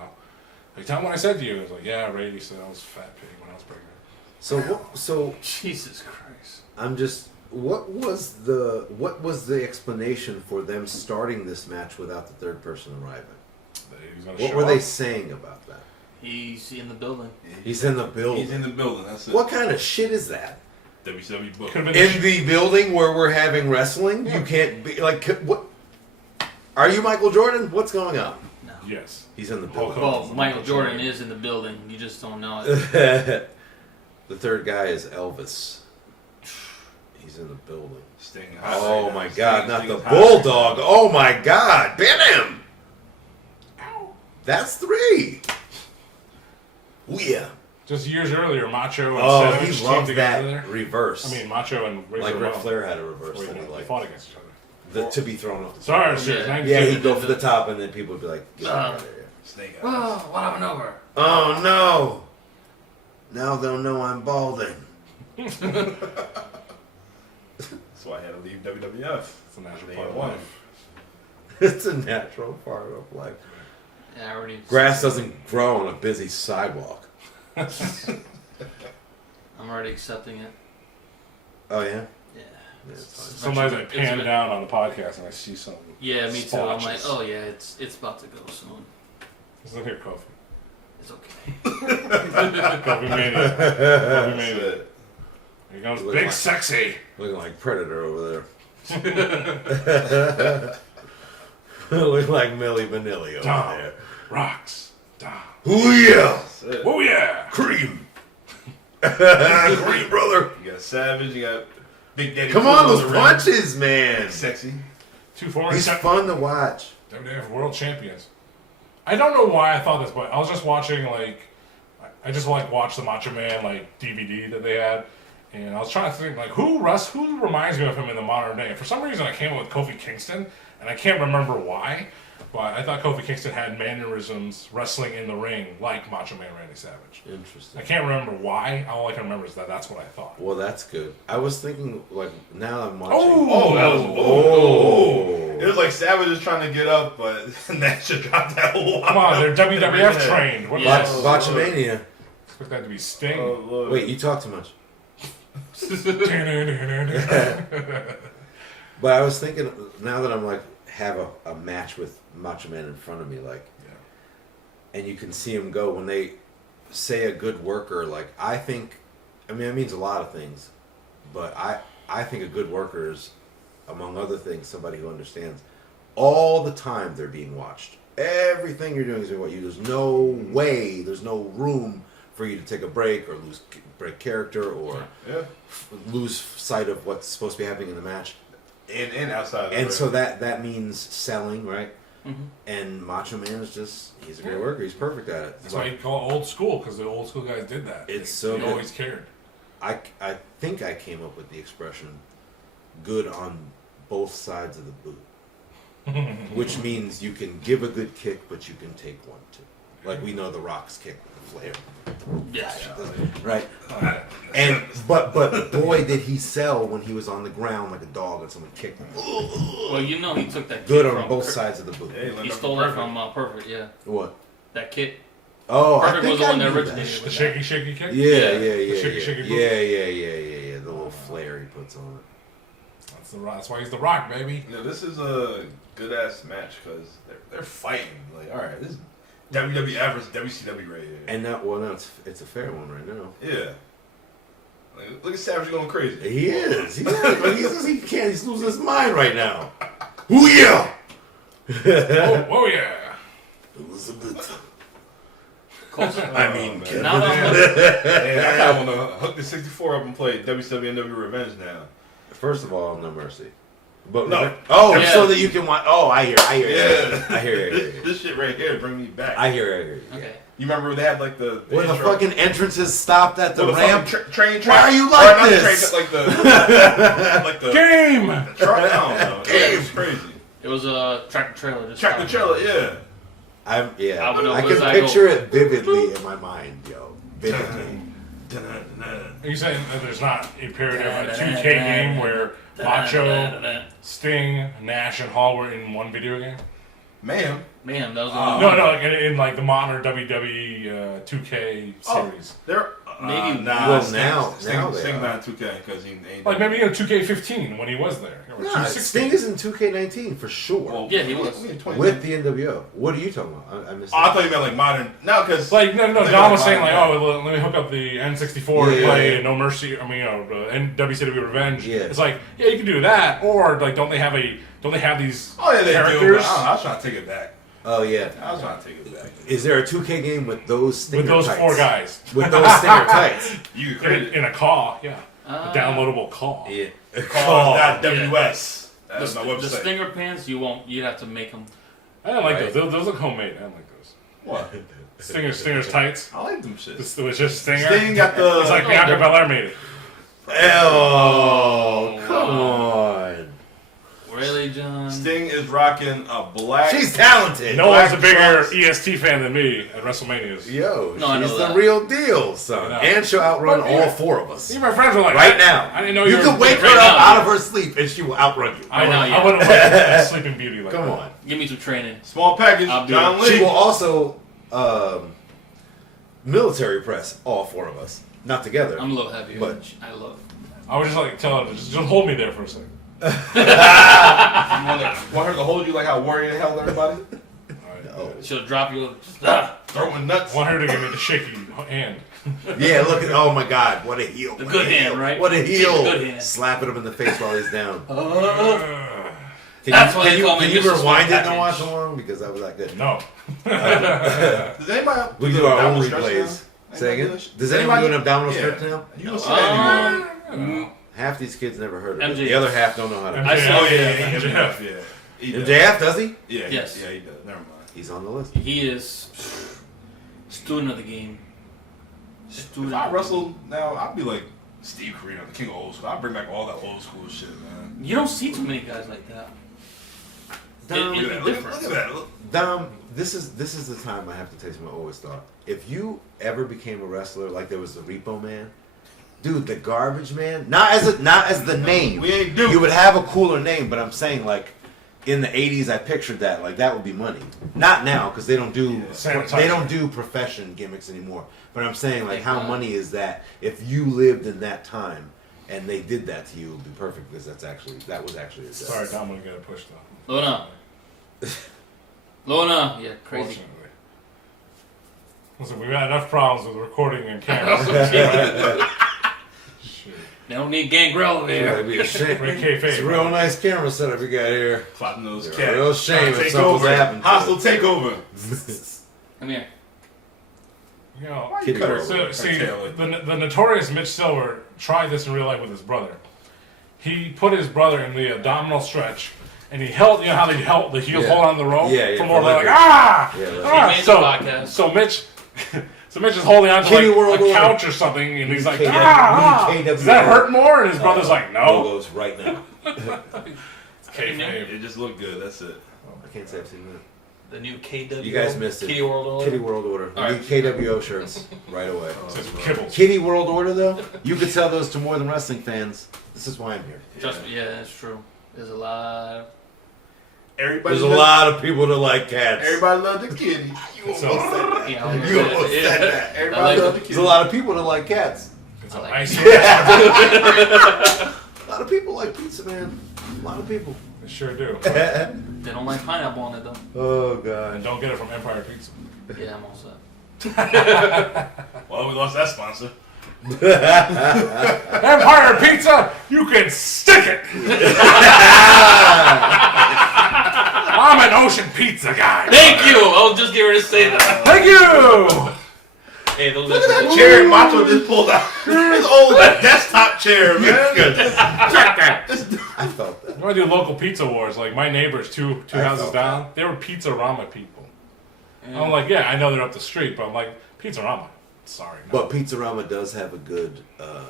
Like, tell him what I said to you. I was like, yeah, Ray said I was a fat pig when I was pregnant. So Jesus Christ. I'm just, what was the explanation for them starting this match without the third person arriving? What were they saying about that? He's in the building. He's in the building. He's in the building. That's it. What kind of shit is that? WCW book. In the building where we're having wrestling, you can't be like, what? Are you Michael Jordan? What's going on? No. Yes. He's in the Hulk building. Well, Michael Jordan is in the building. You just don't know it. The third guy is Elvis. He's in the building. Sting. Oh my God! Not the Bulldog. Oh my God! Ban him. That's 3. Oh yeah. Just years earlier, Macho and Oh, Savage he teamed loved together. that reverse. I mean, Macho and Razor like Ric Ramon Flair had a reverse before that he they liked. fought against each other. To be thrown off the Sorry, top. shit. Yeah. Yeah, he'd go for the top, and then people would be like, "Get out of here." Snake eyes. Oh, what happened over? Oh no! Now they'll know I'm balding. That's why I had to leave WWF. It's a natural They part of won. life. It's a natural part of life. Yeah, I already. Grass doesn't grow on a busy sidewalk. I'm already accepting it. Oh yeah. Yeah. Yeah, it's fine. Sometimes I It's pan good. down on the podcast and I see something. Yeah, me too. I'm like, splotches. oh yeah, it's about to go soon. Listen here, Kofi. It's okay. Kofi made it. Kofi made That's it. it. Here goes Look Big like- Sexy. Looking like Predator over there. Look like Milli Vanilli over Dom. there. Rocks. Dom. Ooh yeah! That's it. Oh yeah. Cream! Cream, brother! You got Savage. You got Big Daddy. Come Cool on, the those ring. punches, man! Sexy. Two former He's fun to watch. WWF World Champions. I don't know why I thought this, but I was just watching I just watched the Macho Man DVD that they had, and I was trying to think who reminds me of him in the modern day. And for some reason, I came up with Kofi Kingston, and I can't remember why, but I thought Kofi Kingston had mannerisms wrestling in the ring like Macho Man Randy Savage. Interesting. I can't remember why. All I can remember is that's what I thought. Well, that's good. I was thinking, now I'm watching. Oh, that was. Oh. It was like Savage is trying to get up, but Nash just dropped that whole. Come on, they're WWF trained. What Yeah. the Botchamania. expect that to be Sting? Oh, Lord. Wait, you talk too much. But I was thinking, now that I'm have a match with Macho Man in front of me, and you can see him go when they say a good worker. I think, it means a lot of things, but I think a good worker is, among other things, somebody who understands all the time they're being watched. Everything you're doing is being watched. There's no way, there's no room for you to take a break or break character or lose sight of what's supposed to be happening in the match. And outside. Of the And ring. so that means selling, right? Mm-hmm. And Macho Man is he's a great worker. He's perfect at it. That's why you call it old school, because the old school guys did that. It's they so good. always cared. I think I came up with the expression good on both sides of the boot. Which means you can give a good kick, but you can take one too. Like we know the Rock's kick, the Flair. Yeah. Right? And but boy did he sell when he was on the ground like a dog and someone kicked him. Well, he took that Good kick on from both Kurt. sides of the boot. Hey, He stole that from Perfect, yeah. What? That kick. Oh, I Perfect think was the I one that knew originated The with shaky, shaky kick? Yeah. The shaky, shaky boot? Yeah. The little flare he puts on it. That's the Rock. That's why he's the Rock, baby. Yeah, this is a good ass match because they're fighting. All right, this is WWF versus WCW right here. And now, it's a fair one right now. Yeah. Look at Savage going crazy. He is. But he can't. He's losing his mind right now. Ooh yeah. Oh yeah. Elizabeth. Close. I mean, man. Now that Man, I kind of want to hook the 64 up and play WCW NWO Revenge now. First of all, no mercy. But No. Oh, Yeah. so that you can watch. Oh, I hear. Yeah. I hear. This shit right here bring me back. I hear. okay. You remember they had like the When the intro? fucking entrances stopped at the Well, ramp. train. Why are you or like not the this? Train, like the Game! truck. I don't know. Yeah, it was crazy. It was a tractor trailer. Just Tractor stopped. trailer, yeah. I would know I where's can I picture go. it vividly in my mind, yo. Vividly. Are you saying that there's not a period of a 2K game where Macho, Sting, Nash, and Hall were in one video game? Ma'am. Man, that was No, like in like the modern WWE 2K series. They're Maybe- nah. Well, Sting, now they Sting are. not 2K because he ain't. Like maybe 2K15 when he was there. Or Nah, 216. Sting is in 2K19 for sure. Well, Yeah, he was. we in 20 With the NWO. What are you talking about? I missed Oh, I that. thought you meant like modern. No, because Like no, They Dom were was saying like, modern, oh, let me hook up the N64 and Yeah. play No Mercy. I mean, and WCW Revenge. Yeah. It's like, yeah, you can do that, or like, don't they have these oh yeah, they do. But I, characters don't know, I was trying to take it back. Oh, yeah. I was trying to take it back. Is there a 2K game with those Stinger with those tights? 4 guys With those Stinger tights. You created in a call? Yeah, a downloadable call. Yeah. cause.ws. That's my The website. Stinger pants, you won't. You'd have to make them. I don't like Right. those. Those look homemade. I don't like those. What? Stinger's tights. I like them shit. It was just Stinger. Sting got the. It's like Bianca Belair made it. Oh, come on. Really, John? Sting is rocking a black. She's talented. No one's a Black bigger trunks. EST fan than me at WrestleManias. Yo, No, I know she's the that. real deal, son. I know. And she'll outrun But all yeah. 4 of us. See, my friends were like, Right now. I didn't know You were could wake her right up now, out yeah. of her sleep and she will outrun you. I Right now, wouldn't, yeah. I wouldn't let a sleeping beauty like Come that. on. Give me some training. Small package. I'll do John it. Lee. She will also military press all 4 of us. Not together. I'm a little heavier. But- I love. I would just like tell her to just hold me there for a second. You want her to hold you like how Warrior held everybody? Oh. She'll drop you. Throwing nuts. I want her to give me the shaky hand. Yeah, look at, oh my God, what a heel. The what good a hand, heel, right? What a heel. The good hand. Slapping him in the face while he's down. That's why they call me Can you Mr. rewind it and Package. watch along? Because that was that good. No. Does anybody We do do our own abdominal stretch replays. now? Say Anybody again? do that? Does anyone do an abdominal Yeah. stretch now? You don't see that anymore. Half these kids never heard of it. MJF. The other half don't know how to. MJF. Oh yeah, MJF. MJF. Yeah. He does. MJF, does he? Yeah. Yes. Yeah, he does. Never mind. He's on the list. He is student of the game. If Student. I wrestled now, I'd be like Steve Corino, the king of old school. I'd bring back all that old school shit, man. You don't see too many guys like that. Dom, It- Look it- at that. different. Look at that. Look. Dom, this is the time I have to tell you something I always thought. If you ever became a wrestler like there was the Repo Man, dude, the Garbage Man, not as the name. We ain't do. You would have a cooler name, but I'm saying like in the '80s, I pictured that like that would be money. Not now because they don't do profession gimmicks anymore. But I'm saying like how money is that if you lived in that time and they did that to you, it would be perfect because that was actually a death. Sorry, Tom, I'm going to get a push though. Lona. Yeah, crazy. Fortunately. Listen, we've got enough problems with recording and cameras. Shit. They don't need Gangrel over It'd here. be a shame. Great kayfabe, It's a bro. real nice camera setup you got here. Plotting those It's a cats. real shame if Take something's over. happened to Hostile it. takeover. Come here. You know, Why you Kitty cut her Girl. so, see, tail like that? the notorious Mitch Silver tried this in real life with his brother. He put his brother in the abdominal stretch, and he held, you know how they held the heels Yeah. hold on the rope? Yeah, yeah, For more for like, leverage. ah! Yeah, leverage. ah! He made So, the podcast. so Mitch... So Mitch is holding on to Kitty like World a Order. couch or something, and he's like, KW, ah! KW. Does that hurt more? And his brother's like, no. Logos right now. Kayfabe. It just looked good. That's it. I can't say I've seen that. The new KW. You guys missed it. Kitty World Order. Kitty World Order. All right. Need KWO shirts right away. Says Kibbles. Kitty World Order though, you could sell those to more than wrestling fans. This is why I'm here. Trust me, yeah, that's true. There's a lot. Everybody. There's a lot of people that like cats. Everybody loved the kitty. You So- almost said that. You know, You almost yeah. said that. Everybody I like loved the There's kitty. a lot of people that like cats. It's I a like nice A lot of people like pizza, man. A lot of people. They sure do. They don't like pineapple on it though. Oh And god. don't get it from Empire Pizza. Yeah, I'm all set. Well, we lost that sponsor. Empire Pizza, you can stick it! I'm an ocean pizza guy. Thank you. I was just getting ready to say that. Thank you! Hey, those Look at that chair Macho just pulled out. His old desktop chair, man. I felt that. You want to do local pizza wars? Like my neighbors, two I houses felt down, they were Pizza-Rama people. I'm like, yeah, I know they're up the street, but I'm like, Pizza-Rama. Sorry. No. But Pizza-Rama does have a good buffalo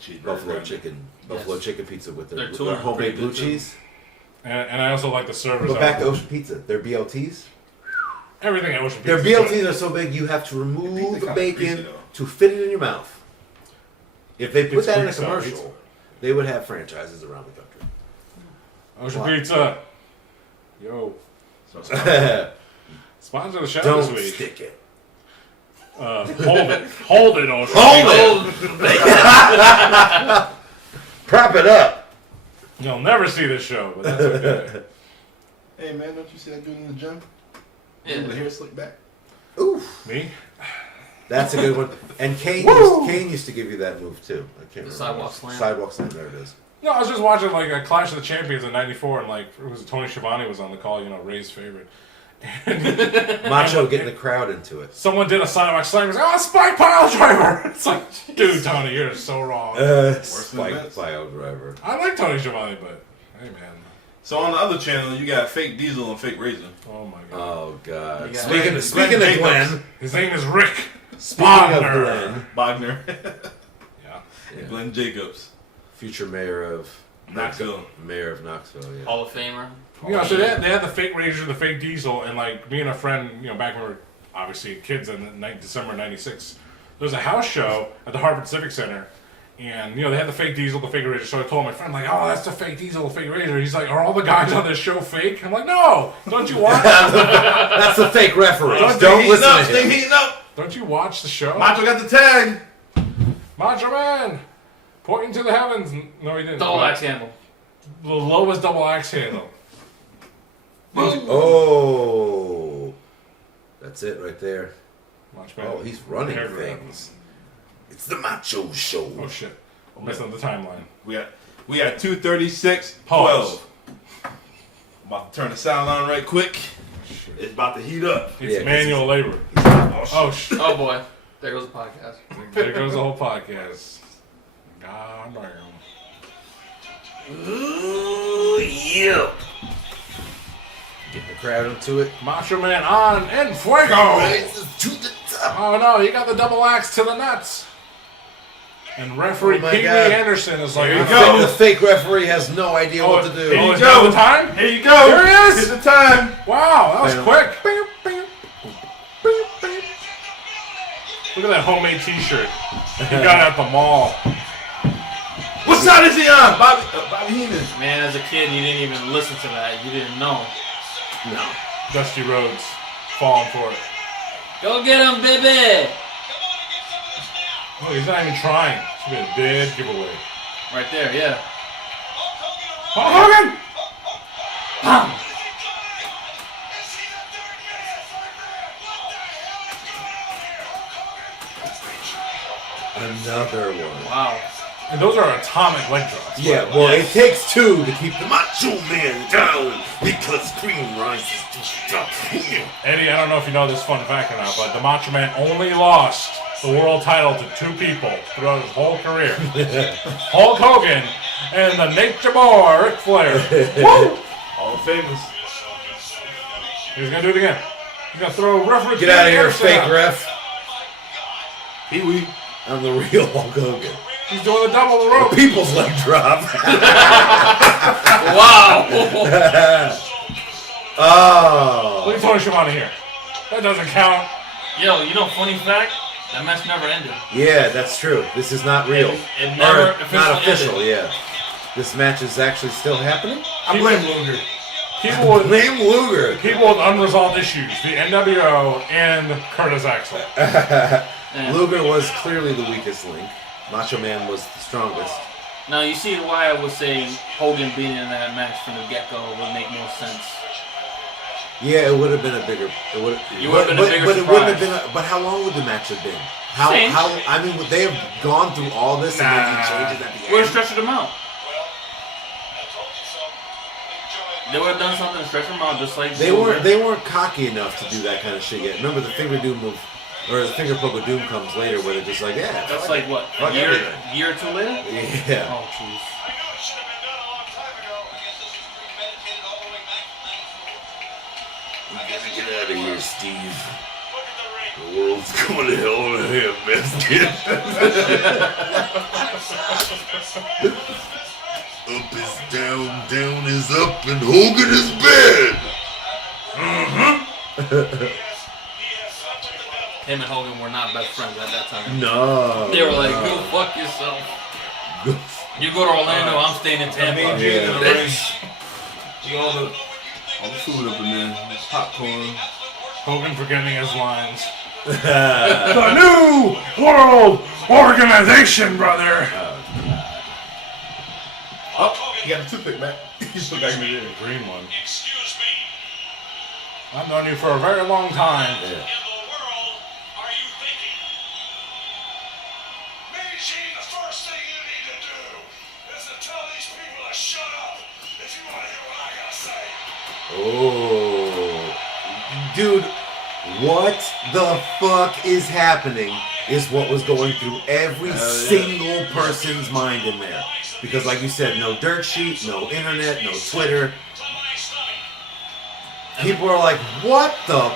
Cheeseburger. chicken pizza with Their their tuna homemade pretty blue good, too. cheese. And I also like the servers. But back to Ocean Pizza, their BLTs. Everything at Ocean Their Pizza. BLTs are so big you have to remove Pizza the kinda bacon greasy, though. to fit it in your mouth. If they put It's that in a pizza, commercial, pizza. they would have franchises around the country. Ocean Why? Pizza. Yo. So, Sponsor the show Don't this week. stick it. Hold it. Hold it, Ocean Hold Pizza. Prop it up. You'll never see this show, but that's okay. hey man, don't you see that dude in the gym? Yeah. The hair slicked back. Oof. Me? That's a good one. And Kane used to give you that move too. I can't remember. Sidewalk slam. Sidewalk slam. There it is. No, I was just watching like a Clash of the Champions in '94, and like it was Tony Schiavone was on the call, Ray's favorite. Macho getting the crowd into it. Someone did a sidewalk slam. He's like, "Oh, Spike Pile Driver!" It's like, dude, Tony, you're so wrong. than Spike Vince. Pile Driver. I like Tony Schiavone, but hey, man, So on the other channel, you got Fake Diesel and Fake Razor. oh my god. Oh God. You got- Speaking Glenn of Jacobs. Glenn. His name is Rick. Speaking of Wagner. Glenn. Wagner. Yeah. Yeah. Glenn Jacobs. Future mayor of Knoxville. Mayor of Knoxville. Yeah. Hall of Famer. So they had the fake Razor, the fake Diesel, and like me and a friend, back when we were obviously kids in December '96, there was a house show at the Harvard Civic Center, and they had the fake Diesel, the fake Razor. So I told my friend, like, "Oh, that's the fake Diesel, the fake Razor." He's like, "Are all the guys on this show fake?" I'm like, "No, don't you watch? That's the fake referee. Don't Don't Heating listen up, to Sting him. heating up. Don't you watch the show?" Macho got the tag. Macho Man, pointing to the heavens. No, he didn't. Double axe handle. The lowest double axe handle. Oh, that's it right there. Macho Man. Oh, he's running Hair grab. things. It's the Macho Show. Oh shit! Messing up the timeline. We got 2:36. Pause. 12. I'm about to turn the sound on right quick. It's about to heat up. It's Yeah, 'cause manual labor. Oh, Oh shit! Oh boy. There goes the podcast. There goes the whole podcast. God damn. Ooh, yeah. Getting the crowd into it. Macho Man on and fuego! Rises to the top. Oh no, you got the double axe to the nuts. And referee Oh my Pee Wee God. Anderson is like, There you "Oh, go. The fake referee has no idea what to do. Oh, you is go. that the time? Here you go. Here it is. Here's the time. Wow, that was Bam. quick. Bam, bam, bam, bam. Look at that homemade T-shirt. You got it at the mall. What side is he on? Bobby Heenan. Man, as a kid, you didn't even listen to that. You didn't know. No. Dusty Rhodes falling for it. Go get him, baby! Oh, he's not even trying. Should be a dead giveaway. Right there, yeah. Oh, Hogan! Bam! Another one. Wow. And those are atomic leg drops. Yeah, well, it takes two to keep the Macho Man down because cream rises to the top. Eddie, I don't know if you know this fun fact or not, but the Macho Man only lost the world title to two people throughout his whole career. Hulk Hogan and the Nature Boy, Ric Flair. Woo! All famous. He's going to do it again. He's going to throw referee. Get out of here, Anderson fake out. ref. Pee Wee. I'm the real Hulk Hogan. He's doing the double the rope. People's leg drop. Wow! Oh. Look at Tony Schiavone here. That doesn't count. Yo, funny fact? That match never ended. Yeah, that's true. This is not real. It never Or not official, ended. yeah. This match is actually still happening? I blame Luger. People with, Blame Luger. people with unresolved issues. The NWO and Curtis Axel. Yeah. Luger was clearly the weakest link. Macho Man was the strongest. Now, you see why I was saying Hogan being in that match from the get-go would make more sense. Yeah, it would have been a bigger. It would. You would have been a bigger but it wouldn't have surprise. been. But how long would the match have been? How? Same. How? I mean, would they have gone through all this and then he changes at the Would have end? stretched them out. They would have done something to stretch them out, just like They Luger. weren't. They weren't cocky enough to do that kind of shit yet. Remember the finger dude move? Or the finger poke of doom comes later, where they're just like, yeah. That's like what? Fuck A year everything. or two later? Yeah. Oh, jeez. We gotta get out of here, Steve. The world's going to hell in a handbasket. Up is down, down is up, and Hogan is bad. Him and Hogan were not best friends at that time. No. They were like, go fuck yourself. You go to Orlando, I'm staying in Tampa. Yeah. Bitch. All the food up in there. Popcorn. Hogan forgetting his lines. The New World Organization, brother. Oh, you got a toothpick back. You still got me there. The green one. I've known you for a very long time. Yeah. Oh, dude, what the fuck is happening is what was going through every single person's mind in there. Because like you said, no dirt sheet, no internet, no Twitter. People are like, what the?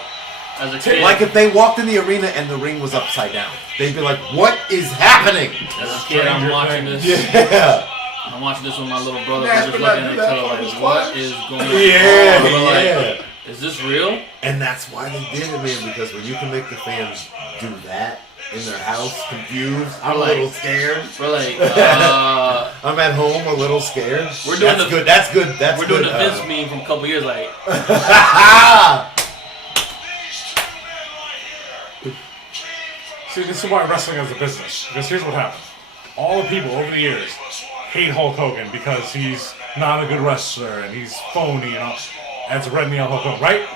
As a kid, Like if they walked in the arena and the ring was upside down. They'd be like, what is happening? as a kid, I'm watching this. Yeah. I'm watching this with my little brother. That's We're just what I looking at do each that other fucking like, squad. what is going on? Yeah, We're like, yeah. is this real? And that's why they did it, man, because when you can make the fans do that in their house, confused, I'm a little scared. We're like, I'm at home a little scared. We're doing that's the- good. That's good. That's we're good. doing the Vince meme from a couple years, like, See, this is why wrestling is a business. Because here's what happened. All the people over the years hate Hulk Hogan because he's not a good wrestler and he's phony and all. That's red meal Hulk Hogan, right?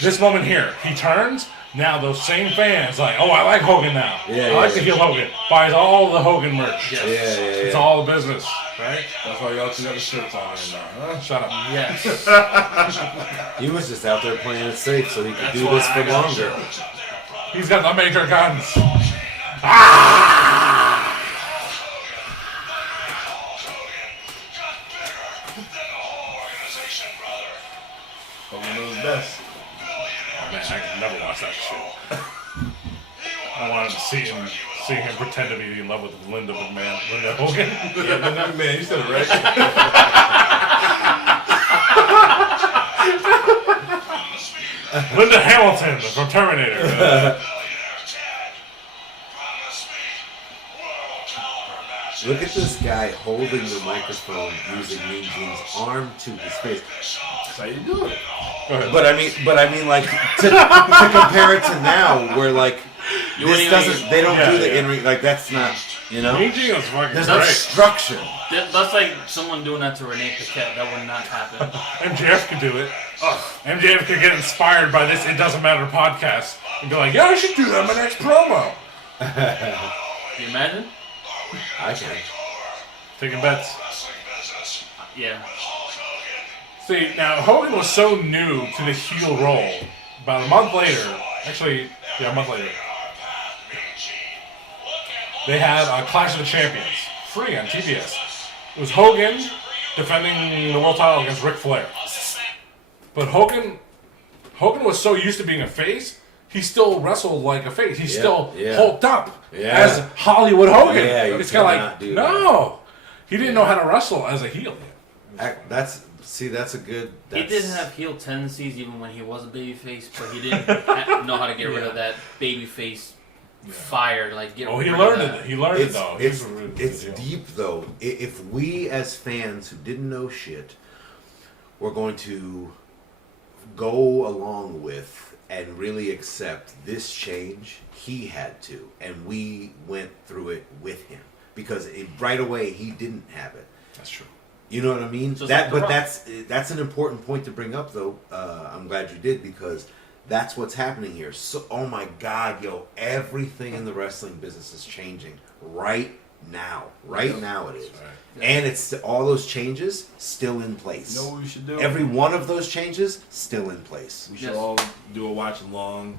This moment here, he turns. Now those same fans like, oh, I like Hogan now. Yeah, I like yeah. the heel Hogan. Buys all the Hogan merch. yes. It's all the business, right? That's why y'all two got the shirts on right now, huh? Shut up. Yes. He was just out there playing it safe so he could That's do why this I for got longer. He's got the major guns. Hogan knows best. Oh, man, I can never watch that shit. I wanted to see him pretend to be in love with Linda Hogan. Yeah, man, you said it right. Linda Hamilton from Terminator. Look at this guy holding the microphone using Mean Gene's arm to his face. That's how you do it. Go ahead. But I mean, like to compare it to now, where like You this wouldn't doesn't, even- they don't Yeah, do the yeah. in-ring, like that's not, you know. Mean Gene was fucking There's no great. structure. That's like someone doing that to Renee Paquette. That would not happen. MJF could do it. MJF could get inspired by this It Doesn't Matter podcast and be like, yeah, I should do that in my next promo. Can you imagine? I can. Taking bets. Yeah. See, now Hogan was so new to the heel role. About a month later, actually, yeah, a month later, they had a Clash of the Champions, free on TBS. It was Hogan defending the world title against Ric Flair. But Hogan was so used to being a face, he still wrestled like a face. He still hulked up as Hollywood Hogan. Yeah, you it's kind of cannot like, do no. He didn't know how to wrestle as a heel. That's a good. He That's, did have heel tendencies even when he was a babyface, but he didn't know how to get rid of that babyface fire. Like, get Oh, rid he of learned that. it. He learned it, though. It's He was a really it's good heel. deep though. If we as fans who didn't know shit were going to go along with and really accept this change, he had to, and we went through it with him because right away he didn't have it. That's true. You know what I mean? Just That, like The but Rock. that's an important point to bring up, though. I'm glad you did because that's what's happening here. So, oh my God, yo, everything in the wrestling business is changing right now. Right now it is, Right. and it's all those changes still in place. You know what we should do? Every one of those changes still in place. We should Yes. all do a watch along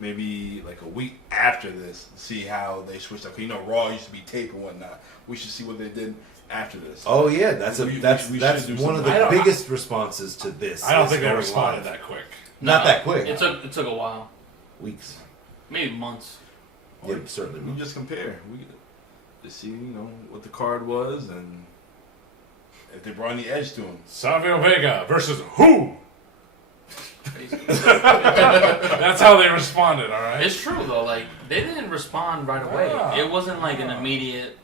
maybe like a week after this, see how they switched up. You know, Raw used to be tape and whatnot. We should see what they did after this. Oh yeah, that's We that's should do one of something. the biggest responses to this. I don't is think they going responded live. that quick. Not No, that quick. It took a while, Weeks. maybe months. Yeah, certainly. We just compare. We to see, what the card was and if they brought any edge to him. Savio Vega versus who? Basically. That's how they responded, all right? It's true though. Like they didn't respond right away. Yeah. It wasn't like an immediate.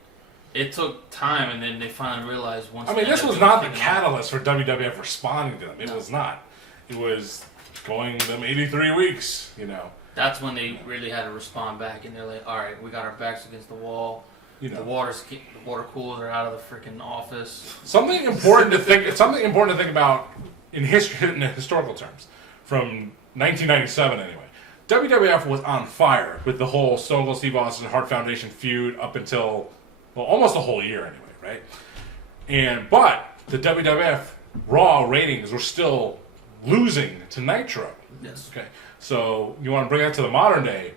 It took time, and then they finally realized once. I mean, the this was NWO not the taken off. catalyst for WWF responding to them. It No. was not. It was going them 83 weeks, That's when they really had to respond back, and they're like, "All right, we got our backs against the wall. The water coolers are out of the freaking office." Something important to think about in history, in historical terms, from 1997 anyway. WWF was on fire with the whole Stone Cold Steve Austin Hart Foundation feud up until almost a whole year anyway, right? But the WWF Raw ratings were still losing to Nitro. Yes. Okay, so you want to bring that to the modern day,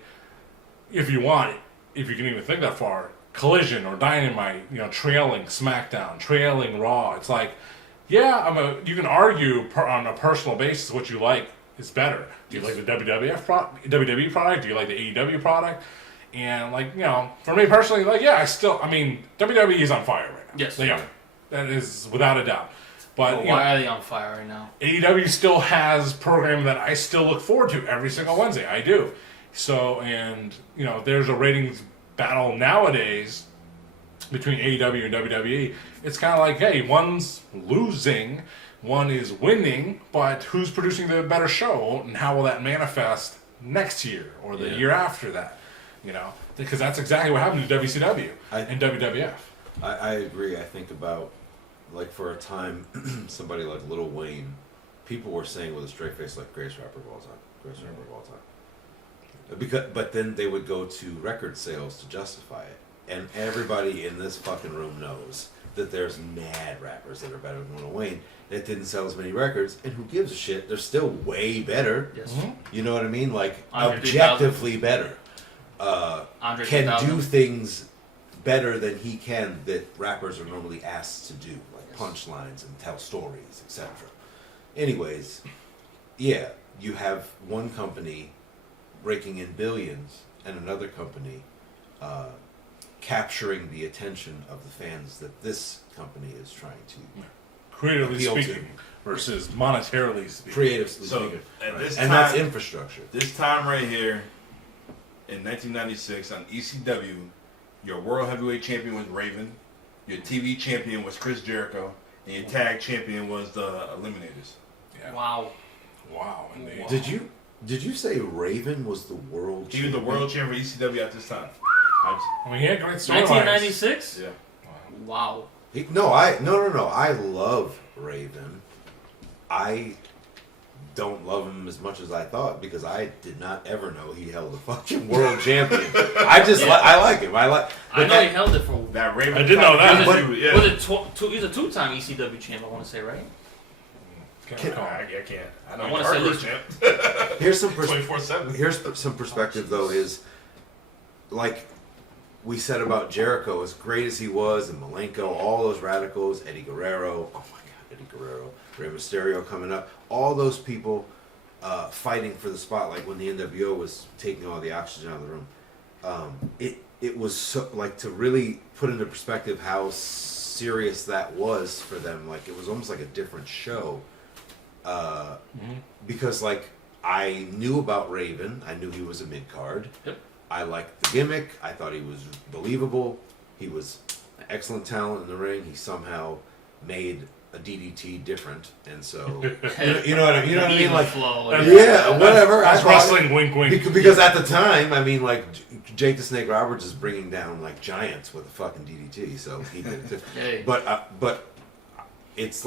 if you want, if you can even think that far. Collision or Dynamite, trailing SmackDown, trailing Raw. It's like, yeah, you can argue on a personal basis what you like is better. Do you like the WWE product? Do you like the AEW product? And for me personally, WWE is on fire right now. Yes. They are. That is without a doubt. But why are they on fire right now? AEW still has programming that I still look forward to every single Wednesday. I do. So, there's a ratings battle nowadays between AEW and WWE. It's kind of like, hey, one's losing, one is winning, but who's producing the better show, and how will that manifest next year or the year after that? Because that's exactly what happened to WCW and WWF. I agree. I think about, for a time, somebody like Lil Wayne, people were saying with a straight face, like, greatest rapper of all time. Greatest rapper of all time. But then they would go to record sales to justify it. And everybody in this fucking room knows that there's mad rappers that are better than Lil Wayne that didn't sell as many records. And who gives a shit? They're still way better. Yes. Mm-hmm. You know what I mean? Andre Objectively better. Andre Can 3000. do things better than he can that rappers are normally asked to do, like punchlines and tell stories, etc. Anyways, yeah, you have one company raking in billions and another company capturing the attention of the fans that this company is trying to Creatively appeal to. speaking versus monetarily speaking. Creatively So speaking. at this And time, that's infrastructure. this time right here, in 1996 on ECW, your World Heavyweight Champion was Raven, your TV Champion was Chris Jericho, and your Tag Champion was the Eliminators. Yeah. Wow. Wow. Indeed. Did you say Raven was the world He was the champion? World Champion for ECW at this time. He had great storylines. 1996. Yeah. Wow. No. I love Raven. I don't love him as much as I thought because I did not ever know he held a fucking world champion. I just I like him. I know he held it for. That Raven. I did know that. Yeah. Was it he's a two-time ECW champ? I want to say, right? Can't recall. I can't. I know I he's wanna say hardcore this- champ. Here's some 24/7. Here's some perspective though is like we said about Jericho, as great as he was, and Malenko, all those radicals, Eddie Guerrero, oh my God, Eddie Guerrero, Rey Mysterio coming up, all those people fighting for the spotlight when the NWO was taking all the oxygen out of the room. It was so, to really put into perspective how serious that was for them. It was almost like a different show. Because I knew about Raven, I knew he was a mid-card. Yep. I liked the gimmick. I thought he was believable. He was an excellent talent in the ring. He somehow made a DDT different, and so you know what I mean. You know what I mean? Flow. Yeah, whatever. That's I thought- wrestling. Wink, wink. because at the time, I mean, Jake the Snake Roberts is bringing down giants with a fucking DDT, so he did. Too. Hey. But it's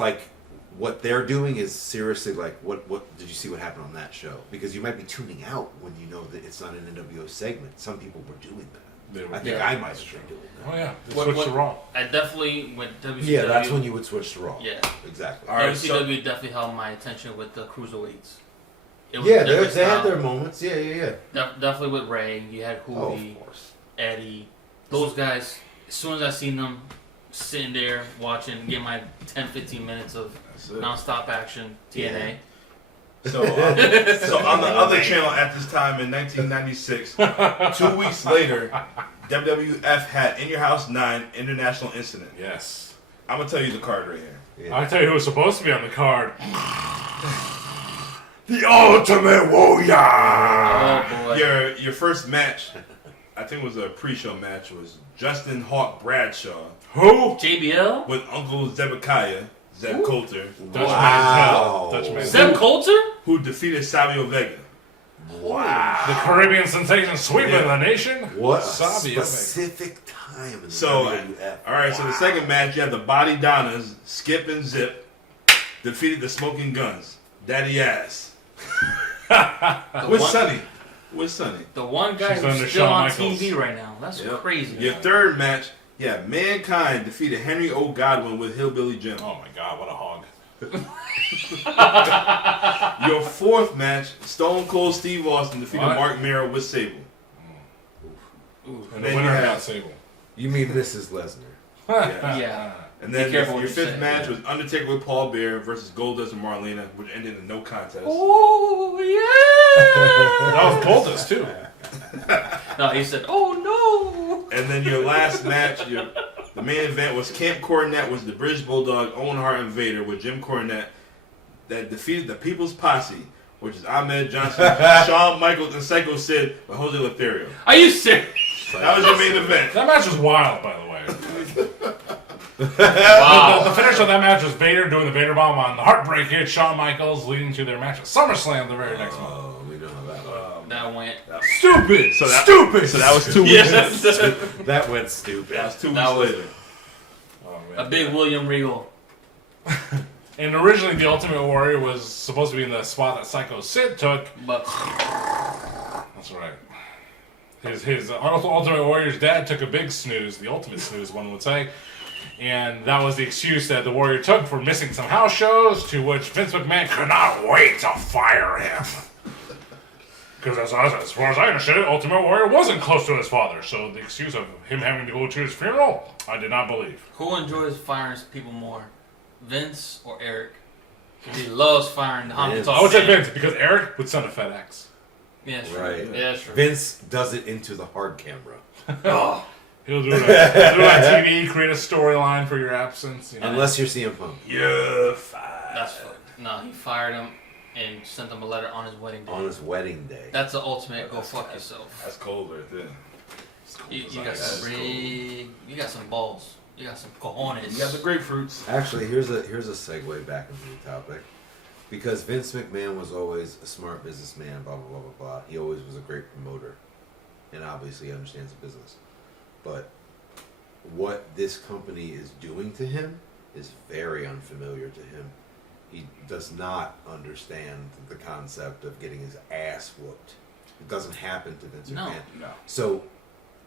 what they're doing is seriously what did you see what happened on that show? Because you might be tuning out when you know that it's not an NWO segment. Some people were doing that. I think Yeah. I might have been doing that. Oh yeah, they What- switched what- to Raw. I definitely went WCW. Yeah, that's when you would switch to Raw. Yeah. Exactly. All right, WCW definitely held my attention with the cruiserweights. it was Yeah, a different they had style. their moments. Yeah. Definitely with Ray. You had Oh, Hoodie, of course. Eddie. Those guys, as soon as I seen them sitting there watching, get my 10-15 minutes of That's it. non-stop action, TNA. So on the other channel at this time in 1996, 2 weeks later, WWF had In Your House 9 International Incident. Yes. I'm gonna tell you the card right here. Yeah. I tell you who was supposed to be on the card. The Ultimate Warrior! Oh boy. Your first match, I think it was a pre-show match, was Justin Hawk Bradshaw Who? JBL? with Uncle Zebekiah, Zeb Coulter, Dutch Wow. Mantel. Dutch Mantel. Zeb Coulter? who defeated Savio Vega. Wow. The Caribbean sensation sweeping the nation. What a Savio Vega. specific time in the So, WWF. all right. So the second match, you have the Body Donnas, Skip and Zip, defeated the Smoking Guns, Daddy Ass. With Sonny. With Sonny. The one guy She's under who's still Shawn on Michaels. TV right now. That's Yep. crazy. Your third match, yeah, Mankind defeated Henry O. Godwin with Hillbilly Jim. Oh my God, what a hog. Your fourth match, Stone Cold Steve Austin defeated What? Mark Mero with Sable. And Then the you winner have- got Sable. You mean Mrs. Lesnar? Yeah. Yeah. And Be then careful what your you fifth say. match was Undertaker with Paul Bear versus Goldust and Marlena, which ended in no contest. Oh, yeah. That was Goldust too. No, he said, oh, no. And then your last match, the main event was Camp Cornette was the British Bulldog, Owen Hart and Vader with Jim Cornette that defeated the People's Posse, which is Ahmed Johnson, Shawn Michaels, and Psycho Sid with Jose Lothario. Are you serious? That was your main event. That match was wild, by the way. Wow. The finish of that match was Vader doing the Vader bomb on the Heartbreak Kid, Shawn Michaels, leading to their match at SummerSlam the very next month. Oh, we know how that went. That went. Stupid! So that- Stupid! So that was 2 weeks. Yes. That went stupid. That was 2 weeks That was- later. Oh, A man. big William Regal. And originally, the Ultimate Warrior was supposed to be in the spot that Psycho Sid took. But That's right. His Ultimate Warrior's dad took a big snooze, the ultimate snooze, one would say. And that was the excuse that the Warrior took for missing some house shows, to which Vince McMahon could not wait to fire him. Because as far as I understood it, Ultimate Warrior wasn't close to his father, so the excuse of him having to go to his funeral, I did not believe. who enjoys firing people more, Vince or Eric? 'Cause he loves firing the honky Vince. tonk I would say man. Vince, because Eric would send a FedEx. Yeah, true. Right. Yeah, true. Vince does it into the hard camera. Oh, He'll do it on TV, create a storyline for your absence. You know? Unless you're CM Punk. You're fired. that's fucked. No, he fired him and sent him a letter on his wedding day. On his wedding day. That's the ultimate go fuck yourself. That's cold right there. You got some big, you got some balls. You got some cojones. You got the grapefruits. Actually, here's a segue back into the topic. Because Vince McMahon was always a smart businessman, blah, blah, blah, blah, blah. He always was a great promoter. And obviously understands the business. But what this company is doing to him is very unfamiliar to him. He does not understand the concept of getting his ass whooped. It doesn't happen to Vince No. McMahon. No. So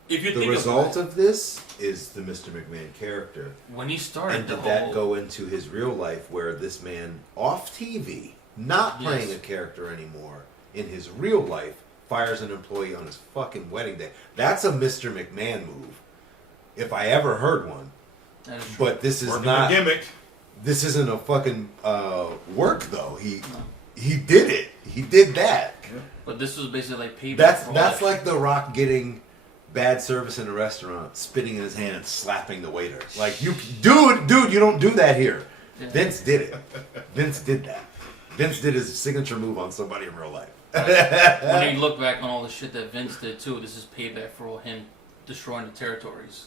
If you the think result about of this is the Mr. McMahon character. it, when he started And the did whole, that go into his real life where this man off TV, not playing Yes. a character anymore, in his real life, fires an employee on his fucking wedding day? That's a Mr. McMahon move, if I ever heard one. that is true. But this is Working not. the gimmick. This isn't a fucking work though. He did it. He did that. But this was basically like payback. That's for that's life. like The Rock getting bad service in a restaurant, spitting in his hand and slapping the waiter. Like, you, dude, you don't do that here. Yeah. Vince did it. Vince did that. Vince did his signature move on somebody in real life. When you look back on all the shit that Vince did too, this is payback for all him destroying the territories,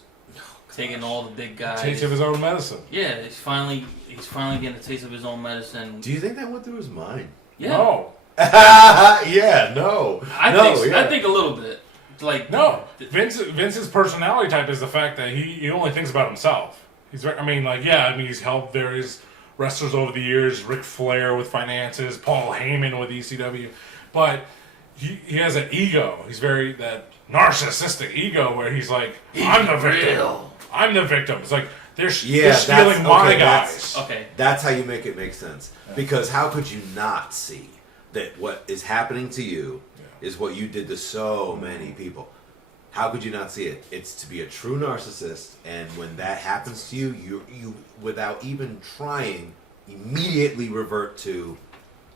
taking all the big guys. Taste of his own medicine. Yeah, he's finally getting a taste of his own medicine. Do you think that went through his mind? Yeah, No. Yeah, no. I think a little bit. Like No. Vince's personality type is the fact that he only thinks about himself. He's he's helped various wrestlers over the years, Ric Flair with finances, Paul Heyman with ECW, but he has an ego. He's very that narcissistic ego where he's like, I'm the victim. real. I'm the victim. It's like they're Yeah, stealing my that's- guys. Okay, That's how you make it make sense. Because how could you not see that what is happening to you is what you did to so many people. How could you not see it? It's to be a true narcissist, and when that happens to you, you without even trying, immediately revert to,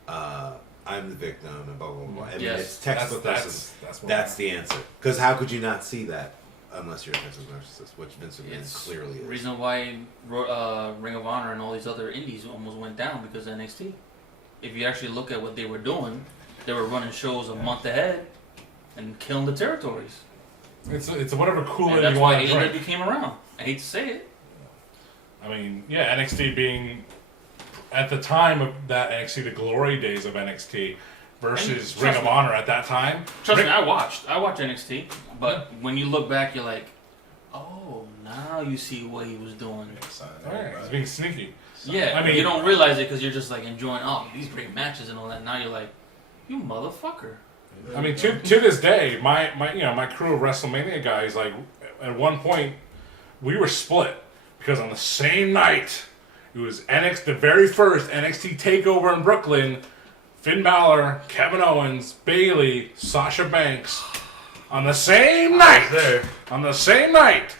I'm the victim, and blah blah blah. I mean, it's textbook. That's the answer. Because how could you not see that unless you're a textbook narcissist, which Vince McMahon clearly is. Reason why Ring of Honor and all these other indies almost went down because of NXT. If you actually look at what they were doing, they were running shows a month ahead and killing the territories. It's whatever cooler and you want to that's why drink. AEW came around. I hate to say it. I mean, yeah, NXT being at the time of that NXT, the glory days of NXT versus Ring of Honor at that time. Trust me, I watched NXT, but when you look back, you're like, oh, now you see what he was doing. Right, he's being sneaky. Yeah, I mean, you don't realize it because you're just like enjoying these great matches and all that. Now you're like, you motherfucker. I mean, to this day, my crew of WrestleMania guys, like at one point, we were split because on the same night, it was the very first NXT takeover in Brooklyn. Finn Balor, Kevin Owens, Bayley, Sasha Banks, on the same night. On the same night,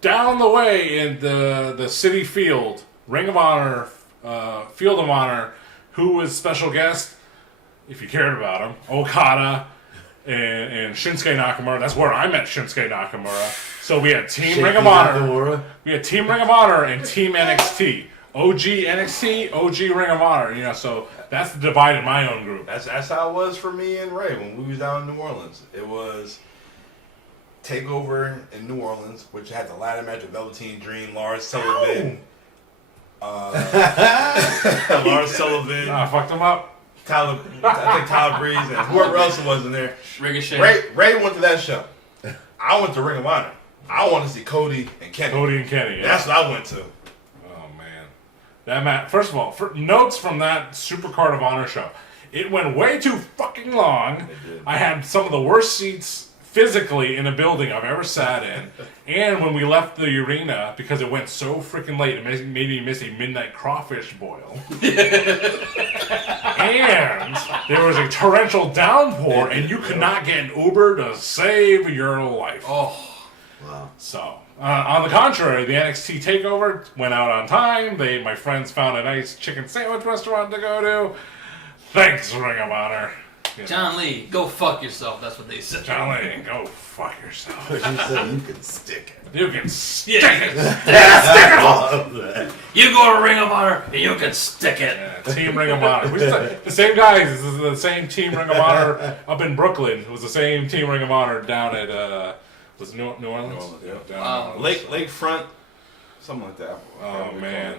down the way in the City Field, Ring of Honor, Field of Honor. Who was special guest? If you cared about him, Okada and Shinsuke Nakamura. That's where I met Shinsuke Nakamura. So we had Team Ring of Honor. We had Team Ring of Honor and Team NXT. OG NXT, OG Ring of Honor. So that's the divide in my own group. That's how it was for me and Ray when we was down in New Orleans. It was Takeover in New Orleans, which had the ladder match of Velveteen Dream, Lars Sullivan. Lars Sullivan. I fucked him up. I think Tyler Breeze and whoever else was in there. Ricochet. Ray went to that show. I went to Ring of Honor. I want to see Cody and Kenny. Yeah. That's what I went to. Oh man, that match. First of all, notes from that Supercard of Honor show. It went way too fucking long. I had some of the worst seats physically in a building I've ever sat in. And when we left the arena, because it went so freaking late, it made me miss a midnight crawfish boil. And there was a torrential downpour, and you could not get an Uber to save your life. Oh. Wow. So, on the contrary, the NXT TakeOver went out on time. My friends found a nice chicken sandwich restaurant to go to. Thanks, Ring of Honor. John Lee, go fuck yourself. That's what they said. John Lee, go fuck yourself. He said you can stick it. You can stick it. You go to Ring of Honor and you can stick it. Yeah, Team Ring of Honor. The same guys. This is the same Team Ring of Honor up in Brooklyn. It was the same Team Ring of Honor down at was it New Orleans? Lakefront, something like that. Oh man.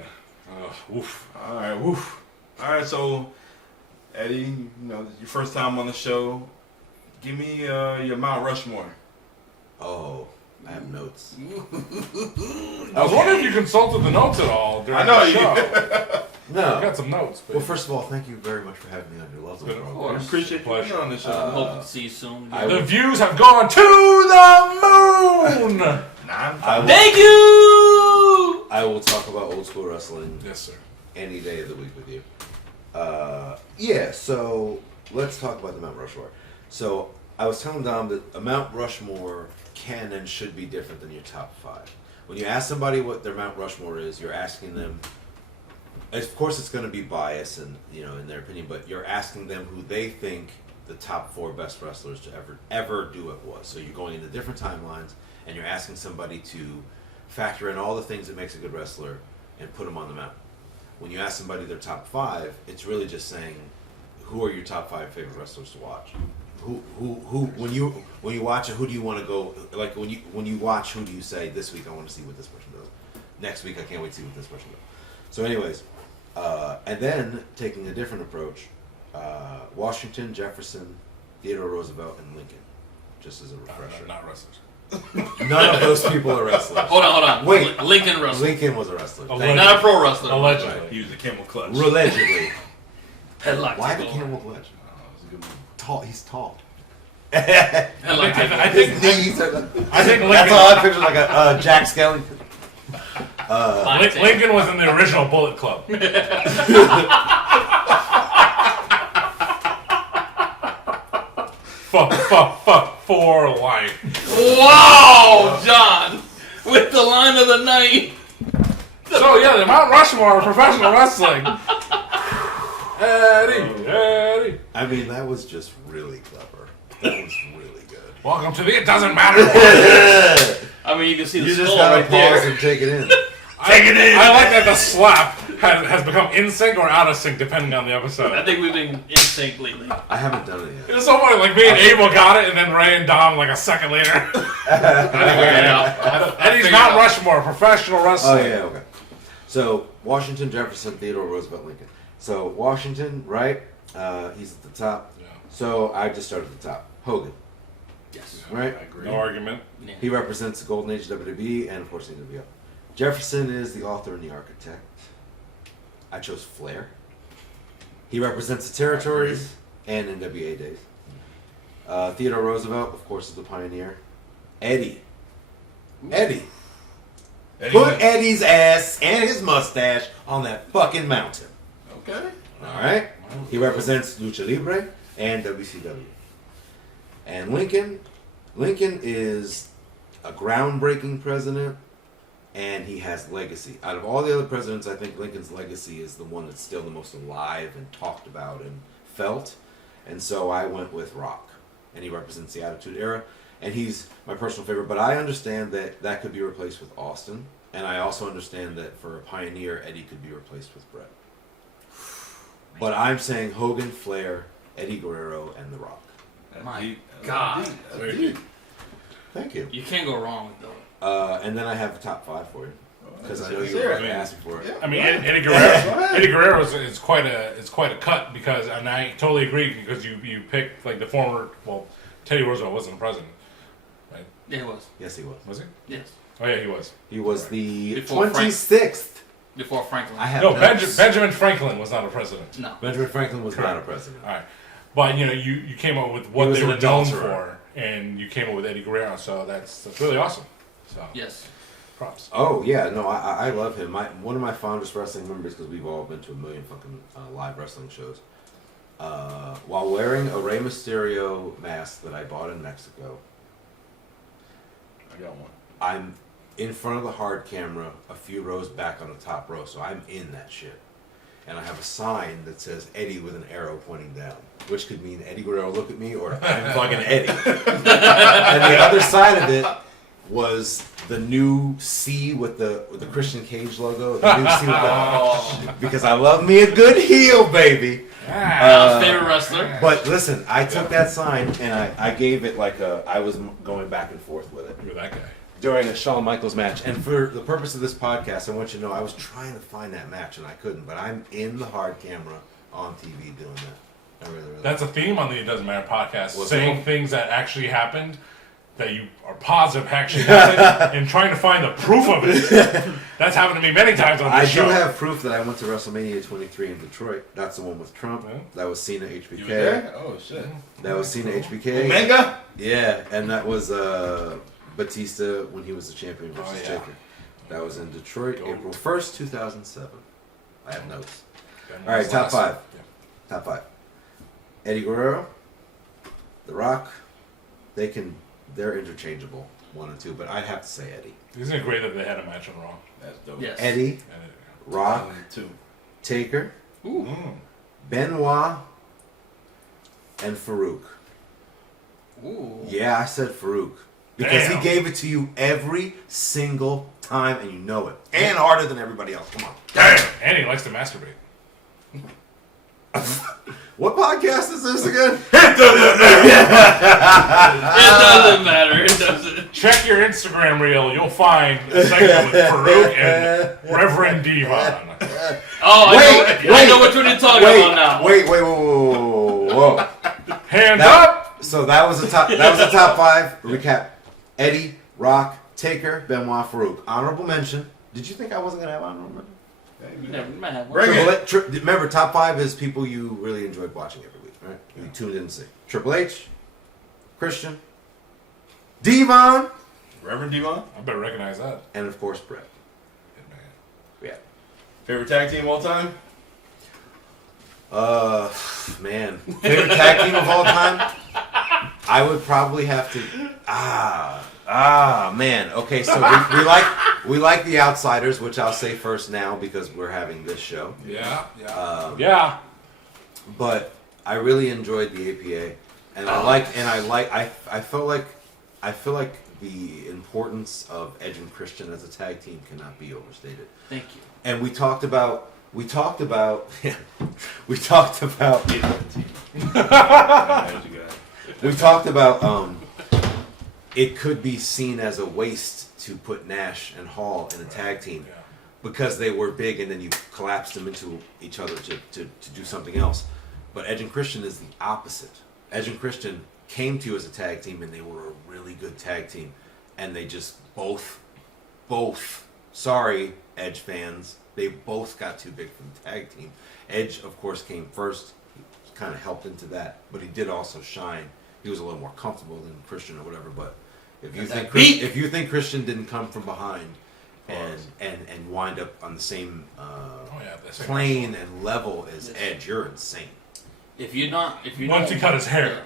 Woof. All right, woof. All right, so Eddie, your first time on the show. Give me your Mount Rushmore. Oh, I have notes. I was wondering if you consulted the notes at all during the show. No. I got some notes. But Well, first of all, thank you very much for having me on your lovely Of program. course. Appreciate you being on the show. Hope to see you soon. The views have gone to the moon. Thank you! I will talk about old school wrestling Yes, sir. any day of the week with you. So let's talk about the Mount Rushmore. So I was telling Dom that a Mount Rushmore can and should be different than your top 5. When you ask somebody what their Mount Rushmore is, you're asking them. Of course, it's going to be biased and in their opinion, but you're asking them who they think the top 4 best wrestlers to ever do it was. So you're going into different timelines, and you're asking somebody to factor in all the things that makes a good wrestler and put them on the map. When you ask somebody their top 5, it's really just saying, who are your top 5 favorite wrestlers to watch? Who when you watch it, who do you want to go? Like when you watch, who do you say this week I want to see what this person does? Next week I can't wait to see what this person does. So, anyways, and then taking a different approach, Washington, Jefferson, Theodore Roosevelt, and Lincoln, just as a refresher. Not wrestlers. None of those people are wrestlers. Hold on. Wait. Lincoln wrestler. Lincoln was a wrestler. Allegedly. Not a pro wrestler. Allegedly. He was a camel clutch. Allegedly. Headlock. Why the takeover. camel clutch? Tall. He's tall. Headlock. takeover. I think Lincoln, That's all I picture, like a Jack Skellington. Lincoln was in the original Bullet Club. for life. Wow, John, with the line of the night. So yeah, the Mount Rushmore of professional wrestling. Eddie. I mean, that was just really clever. That was really good. Welcome to the It Doesn't Matter. I mean, you can see the You just skull gotta right pause there. and take it in. I like that the slap has become in sync or out of sync depending on the I episode. think we've been in sync lately. I haven't done it It yet. was so funny, like me and Abel got it, and then Ray and Dom like a second later. Eddie's Mount Rushmore, professional Oh wrestling. yeah, okay. So Washington, Jefferson, Theodore Roosevelt, Lincoln. So Washington, right? He's at the top. Yeah. So I just started at the top. Hogan, Yes. right? No argument. Yeah. He represents the golden age of WWE and of course NWO. Jefferson is the author and the architect. I chose Flair. He represents the territories and NWA days. Theodore Roosevelt, of course, is the pioneer. Eddie. Eddie. Put Eddie's ass and his mustache on that fucking mountain. Okay. Alright? He represents Lucha Libre and WCW. And Lincoln is a groundbreaking president, and he has legacy. Out of all the other presidents, I think Lincoln's legacy is the one that's still the most alive and talked about and felt. And so I went with Rock. And he represents the Attitude Era. And he's my personal favorite. But I understand that that could be replaced with Austin. And I also understand that for a pioneer, Eddie could be replaced with Bret. But I'm saying Hogan, Flair, Eddie Guerrero, and The Rock. My God. Very deep. Thank you. You can't go wrong with those. And then I have the top 5 for you. Because I know Let's you hear were it. asking for it. I mean, Eddie Guerrero is quite a cut because, and I totally agree because you picked like the former. Well, Teddy Roosevelt wasn't the president, right? Yeah, it was. Yes, he was. Was he? Yes. Oh yeah, he was. He was the Before 26th. Before Franklin. I have No, notes. Benjamin Franklin was not a president. No. Benjamin Franklin was Correct. not a president. All right, but you know, you came up with what was they an were known adulterer. for, and you came up with Eddie Guerrero, so that's really awesome. So Yes. props. Oh yeah, no, I love him. One of my fondest wrestling memories, because we've all been to a million fucking live wrestling shows. While wearing a Rey Mysterio mask that I bought in Mexico, I got one. I'm in front of the hard camera, a few rows back on the top row, so I'm in that shit. And I have a sign that says Eddie with an arrow pointing down, which could mean Eddie Guerrero, look at me, or I'm fucking Eddie. And the other side of it was the new C with the Christian Cage logo. The new C with the, because I love me a good heel, baby. Al's favorite wrestler. But listen, I took that sign and I gave it like I was going back and forth with it You're that guy. during a Shawn Michaels match. And for the purpose of this podcast, I want you to know I was trying to find that match and I couldn't. But I'm in the hard camera on TV doing that. I really. That's a theme on the It Doesn't Matter podcast. What's saying that? Things things that actually happened that you are positive actually happened and trying to find the proof of it. That's happened to me many times on I this do show. have proof that I went to WrestleMania 23 in Detroit. That's the one with Trump. Yeah. That was Cena You HBK. were there? Oh shit. That was Cena HBK. Omega? Yeah, and that was Batista when he was the champion versus Oh, yeah. Taker. That was in Detroit, Goat. April 1st, 2007. I have notes. Ben All right, was top last. 5. Yeah. Top 5. Eddie Guerrero, The Rock. They're interchangeable, 1 and 2, but I'd have to say Eddie. Isn't it great that they had a match on Raw? That's dope. Yes. Eddie, And it, Rock, 2. Taker, Ooh. Benoit, and Farouk. Ooh. Yeah, I said Farouk. Because Damn. he gave it to you every single time, and you know it. And harder than everybody else. Come on. damn! And he likes to masturbate. What podcast is this again? It doesn't matter. It doesn't. Check your Instagram reel. You'll find a segment with Farouk and Reverend Devon. Oh, Wait, I know what you're talking about now. Wait, whoa. Hands That- up! So that was the top. That was the top 5. Recap: Eddie, Rock, Taker, Benoit, Farouk. Honorable mention. Did you think I wasn't gonna have honorable mention? Never might have one. Bring it. Remember, top 5 is people you really enjoyed watching every week, right? You tuned in to see. Triple H, Christian, Devon, Reverend Devon? I better recognize that. and of course Bret. Man. Yeah. Favorite tag team of all time? Man, favorite tag team of all time? I would probably have to. Man. Okay, so we like the Outsiders, which I'll say first now because we're having this show. Yeah. Yeah. But I really enjoyed the APA, and I feel like the importance of Edge and Christian as a tag team cannot be overstated. Thank you. And we talked about it could be seen as a waste to put Nash and Hall in a tag team because they were big and then you collapsed them into each other to do something else. But Edge and Christian is the opposite. Edge and Christian came to you as a tag team and they were a really good tag team. And they just both, sorry, Edge fans, they both got too big for the tag team. Edge, of course, came first. He kind of helped into that, but he did also shine. He was a little more comfortable than Christian or whatever. But if you think Christian didn't come from behind and wind up on the same plane and level as Edge, you're insane. Once he cut his hair.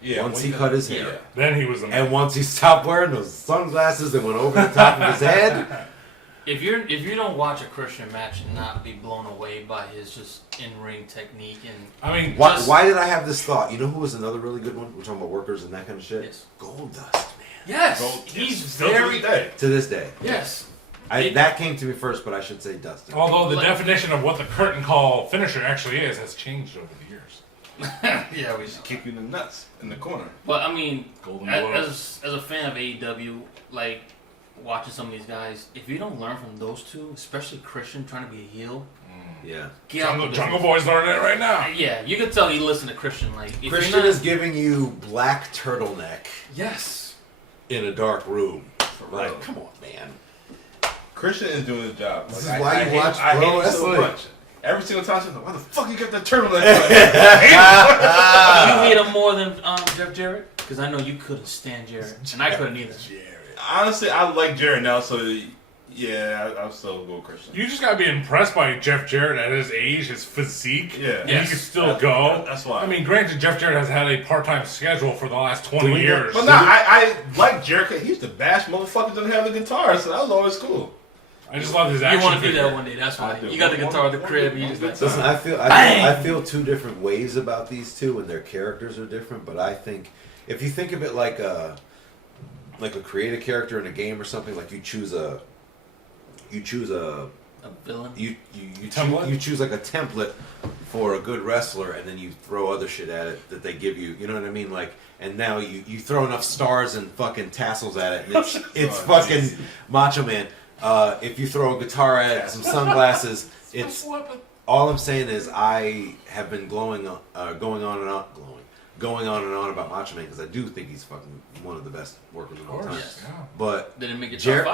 Yeah, once he cut his hair. Then he was the man. And once he stopped wearing those sunglasses that went over the top of his head. If you don't watch a Christian match and not be blown away by his just in-ring technique and why did I have this thought? You know who was another really good one? We're talking about workers and that kind of shit. Yes. Goldust, man. Yes, he's very to this day. Yes. That came to me first, but I should say Dustin. Although the definition of what the curtain call finisher actually is has changed over the years. Yeah, we just kick you in the nuts in the corner. But I mean, Golden as a fan of AEW, like watching some of these guys, if you don't learn from those two, especially Christian trying to be a heel, get out the Jungle Boy's learning it right now. Yeah, you can tell he listened to Christian. Like Christian is giving you black turtleneck. Yes. In a dark room. Like, come on, man. Christian is doing his job. This is why you watch pro wrestling. So much. Every single time she's like, why the fuck you got that turtleneck? You hate him more than Jeff Jarrett? Because I know you couldn't stand Jarrett, and I couldn't either. Honestly, I like Jarrett now, so yeah, I'll still go Christian. You just gotta be impressed by Jeff Jarrett at his age, his physique. Yeah. And he can still go. That's why. I mean, granted, Jeff Jarrett has had a part-time schedule for the last 20 years. But no, I like Jarrett because he used to bash motherfuckers that have the guitar, so that was always cool. I just love his action. You want to do that one day, that's why. You got the guitar at the crib, and you just like... Listen, I feel two different ways about these two, and their characters are different, but I think, if you think of it like a creative character in a game or something, like you choose a villain. You choose like a template for a good wrestler, and then you throw other shit at it that they give you. You know what I mean? Like, and now you throw enough stars and fucking tassels at it, and it's fucking Macho Man. If you throw a guitar at it, some sunglasses, it's. All I'm saying is I have been going on and on about Macho Man because I do think he's fucking one of the best workers of all time. Yes. Yeah. But didn't make it Jarrett,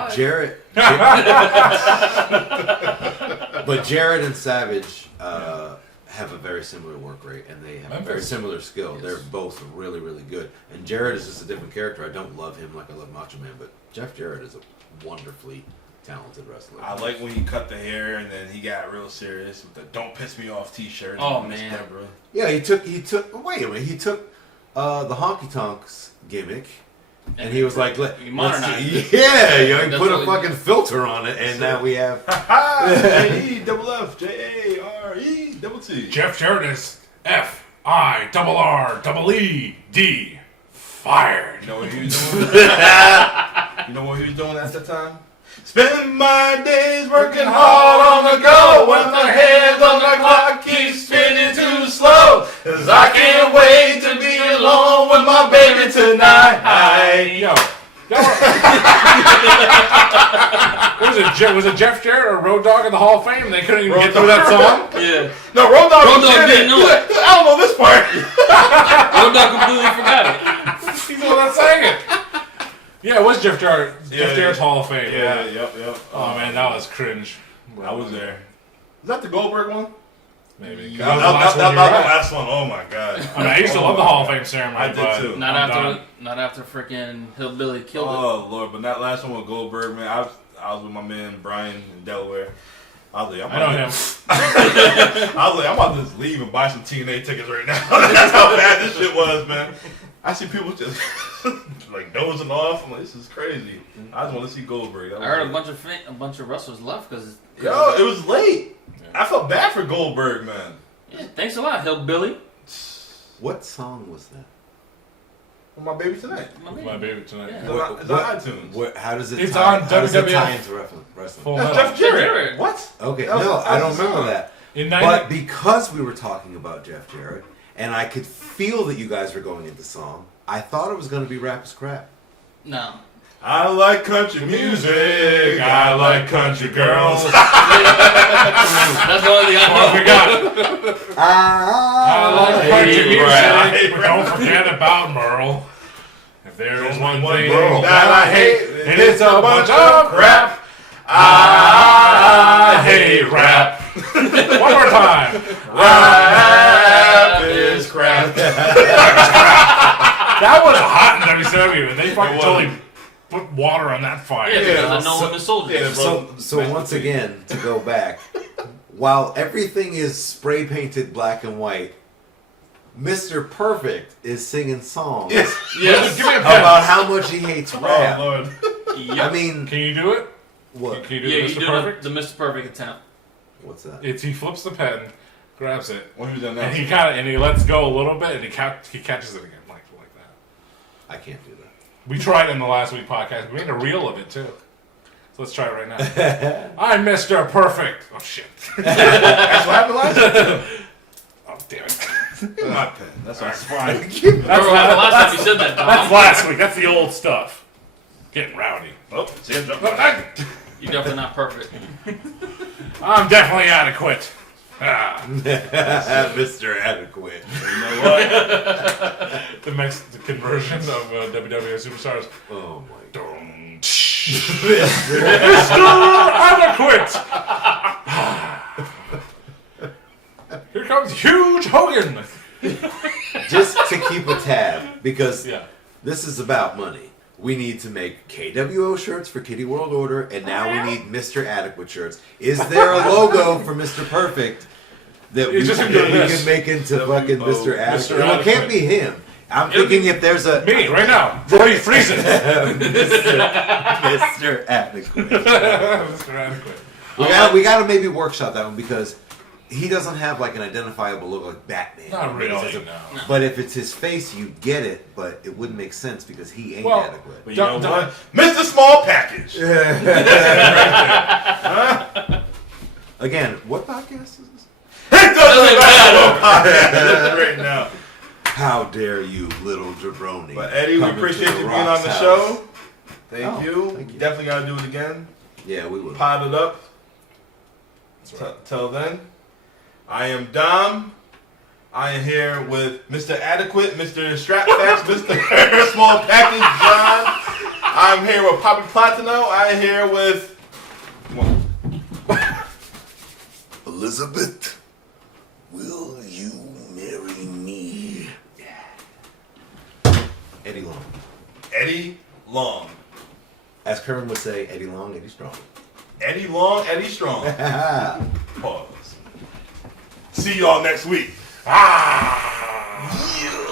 but Jarrett and Savage have a very similar work rate, and they have a very similar skill. Yes. They're both really, really good. And Jarrett is just a different character. I don't love him like I love Macho Man, but Jeff Jarrett is a wonderfully talented wrestler. I like when he cut the hair and then he got real serious with the "Don't Piss Me Off" T-shirt. Oh man! Yeah, he took. Wait a minute, he took the Honky Tonks gimmick, and he was like, he modernized it. Yeah, he put a fucking filter on it, and now we have J-E-F-F-J-A-R-E-T-T. Jeff Jarrett is F-I-R-R-E-D. Fired. You know what he was doing? You know what he was doing at the time? Spend my days working hard on the go when the hands on the clock keep spinning too slow. 'Cause I can't wait to be alone with my baby tonight. Yo. Was it Jeff Jarrett or Road Dogg in the Hall of Fame? They couldn't even get through that song? Yeah. No, Road Dogg didn't know it. I don't know this part. Road Dogg completely forgot it. He's the one that sang it. Yeah, it was Jeff Jarrett. Jeff Jarrett's Hall of Fame. Yeah, yep. Oh man, that was cringe. I was there. Is that the Goldberg one? Maybe. That was the last one. Oh my god. I mean, I used to love the Hall of Fame ceremony. I did too. Not after freaking Hillbilly killed it. Oh Lord, but that last one with Goldberg, man. I was with my man Brian in Delaware. I know him. I was like, I'm about to just leave and buy some TNA tickets right now. That's how bad this shit was, man. I see people just like dozing off. I'm like, this is crazy. I just want to see Goldberg. I heard a bunch of wrestlers left because. Yo, it was late. I felt bad for Goldberg, man. Yeah, thanks a lot, Hillbilly. What song was that? My baby tonight. My baby tonight. Yeah. It's on iTunes. How does it? It's tie, on how does it WWF. tie into wrestling? Full That's Metal. Jeff Jarrett. Jarrett. What? Okay, That was- no, that I don't was the remember song. that. In But because we were talking about Jeff Jarrett, and I could feel that you guys were going into song, I thought it was going to be Rap is Crap. No. I like country music. I like country girls. That's the only thing I What we know. got? I like country Right. music, but don't forget about Merle. If there is one thing Merle. that I hate, it is a bunch of crap. I hate rap. One more time. Rap is crap. That was hot in WCW, and they fucking totally put water on that fire. Yeah, because I so- know women soldiers. yeah, So once again, to go back, while everything is spray painted black and white, Mr. Perfect is singing songs Yes. Yes. Give me a pen. about how much he hates Oh, rap. Lord. Yep. I mean, Can you do it? what? Can you do Yeah, Mr. you do Perfect? the Mr. Perfect attempt. What's that? He flips the pen, grabs it, When he was and he lets go a little bit, and he catches it again like that. I can't do that. We tried in the last week podcast. We made a reel of it too. So let's try it right now. I'm Mr. Perfect. Oh shit. That's what happened last time. Oh damn it. My pen. That's All all right, right. fine. Remember the last time you said that, That's Dom? last week. That's the old stuff. Getting rowdy. Oh, see him jump. You're definitely not perfect. I'm definitely adequate. Ah, Mr. Adequate. You know what? the Mexican version of WWE Superstars. Oh my god. Dum, Mr. Adequate. Here comes huge Hogan. Just to keep a tab, because Yeah. this is about money. We need to make KWO shirts for Kitty World Order, and now we need Mr. Adequate shirts. Is there a logo for Mr. Perfect that we, It's just can, gonna be we this. can make into fucking Mr. Adequate? Well, it Adequate. can't be him. I'm It'll thinking be if there's a Me right now. Bloody freezing. Mr. Adequate. Mr. Adequate. We gotta maybe workshop that one because he doesn't have like an identifiable look like Batman. Not really, Doesn't- no. But if it's his face, you get it. But it wouldn't make sense because he ain't Well, adequate. But you know Don't- what? Mr. Small Package. Again, what podcast is this? It doesn't matter. Right now. How dare you, little jabroni? But Eddie, we Coming appreciate to you being Rock's on the house. show. Thank Oh, you. thank you. Definitely got to do it again. Yeah, we will. Pot it up. That's right. Till then, I am Dom. I am here with Mr. Adequate, Mr. Strapbacks, Mr. Small Package John. I'm here with Poppy Platino. I'm here with. Elizabeth, will you marry me? Eddie Long. Eddie Long. As Kerwin would say, Eddie Long, Eddie Strong. Eddie Long, Eddie Strong. Pause. See y'all next week. Ah! Yeah.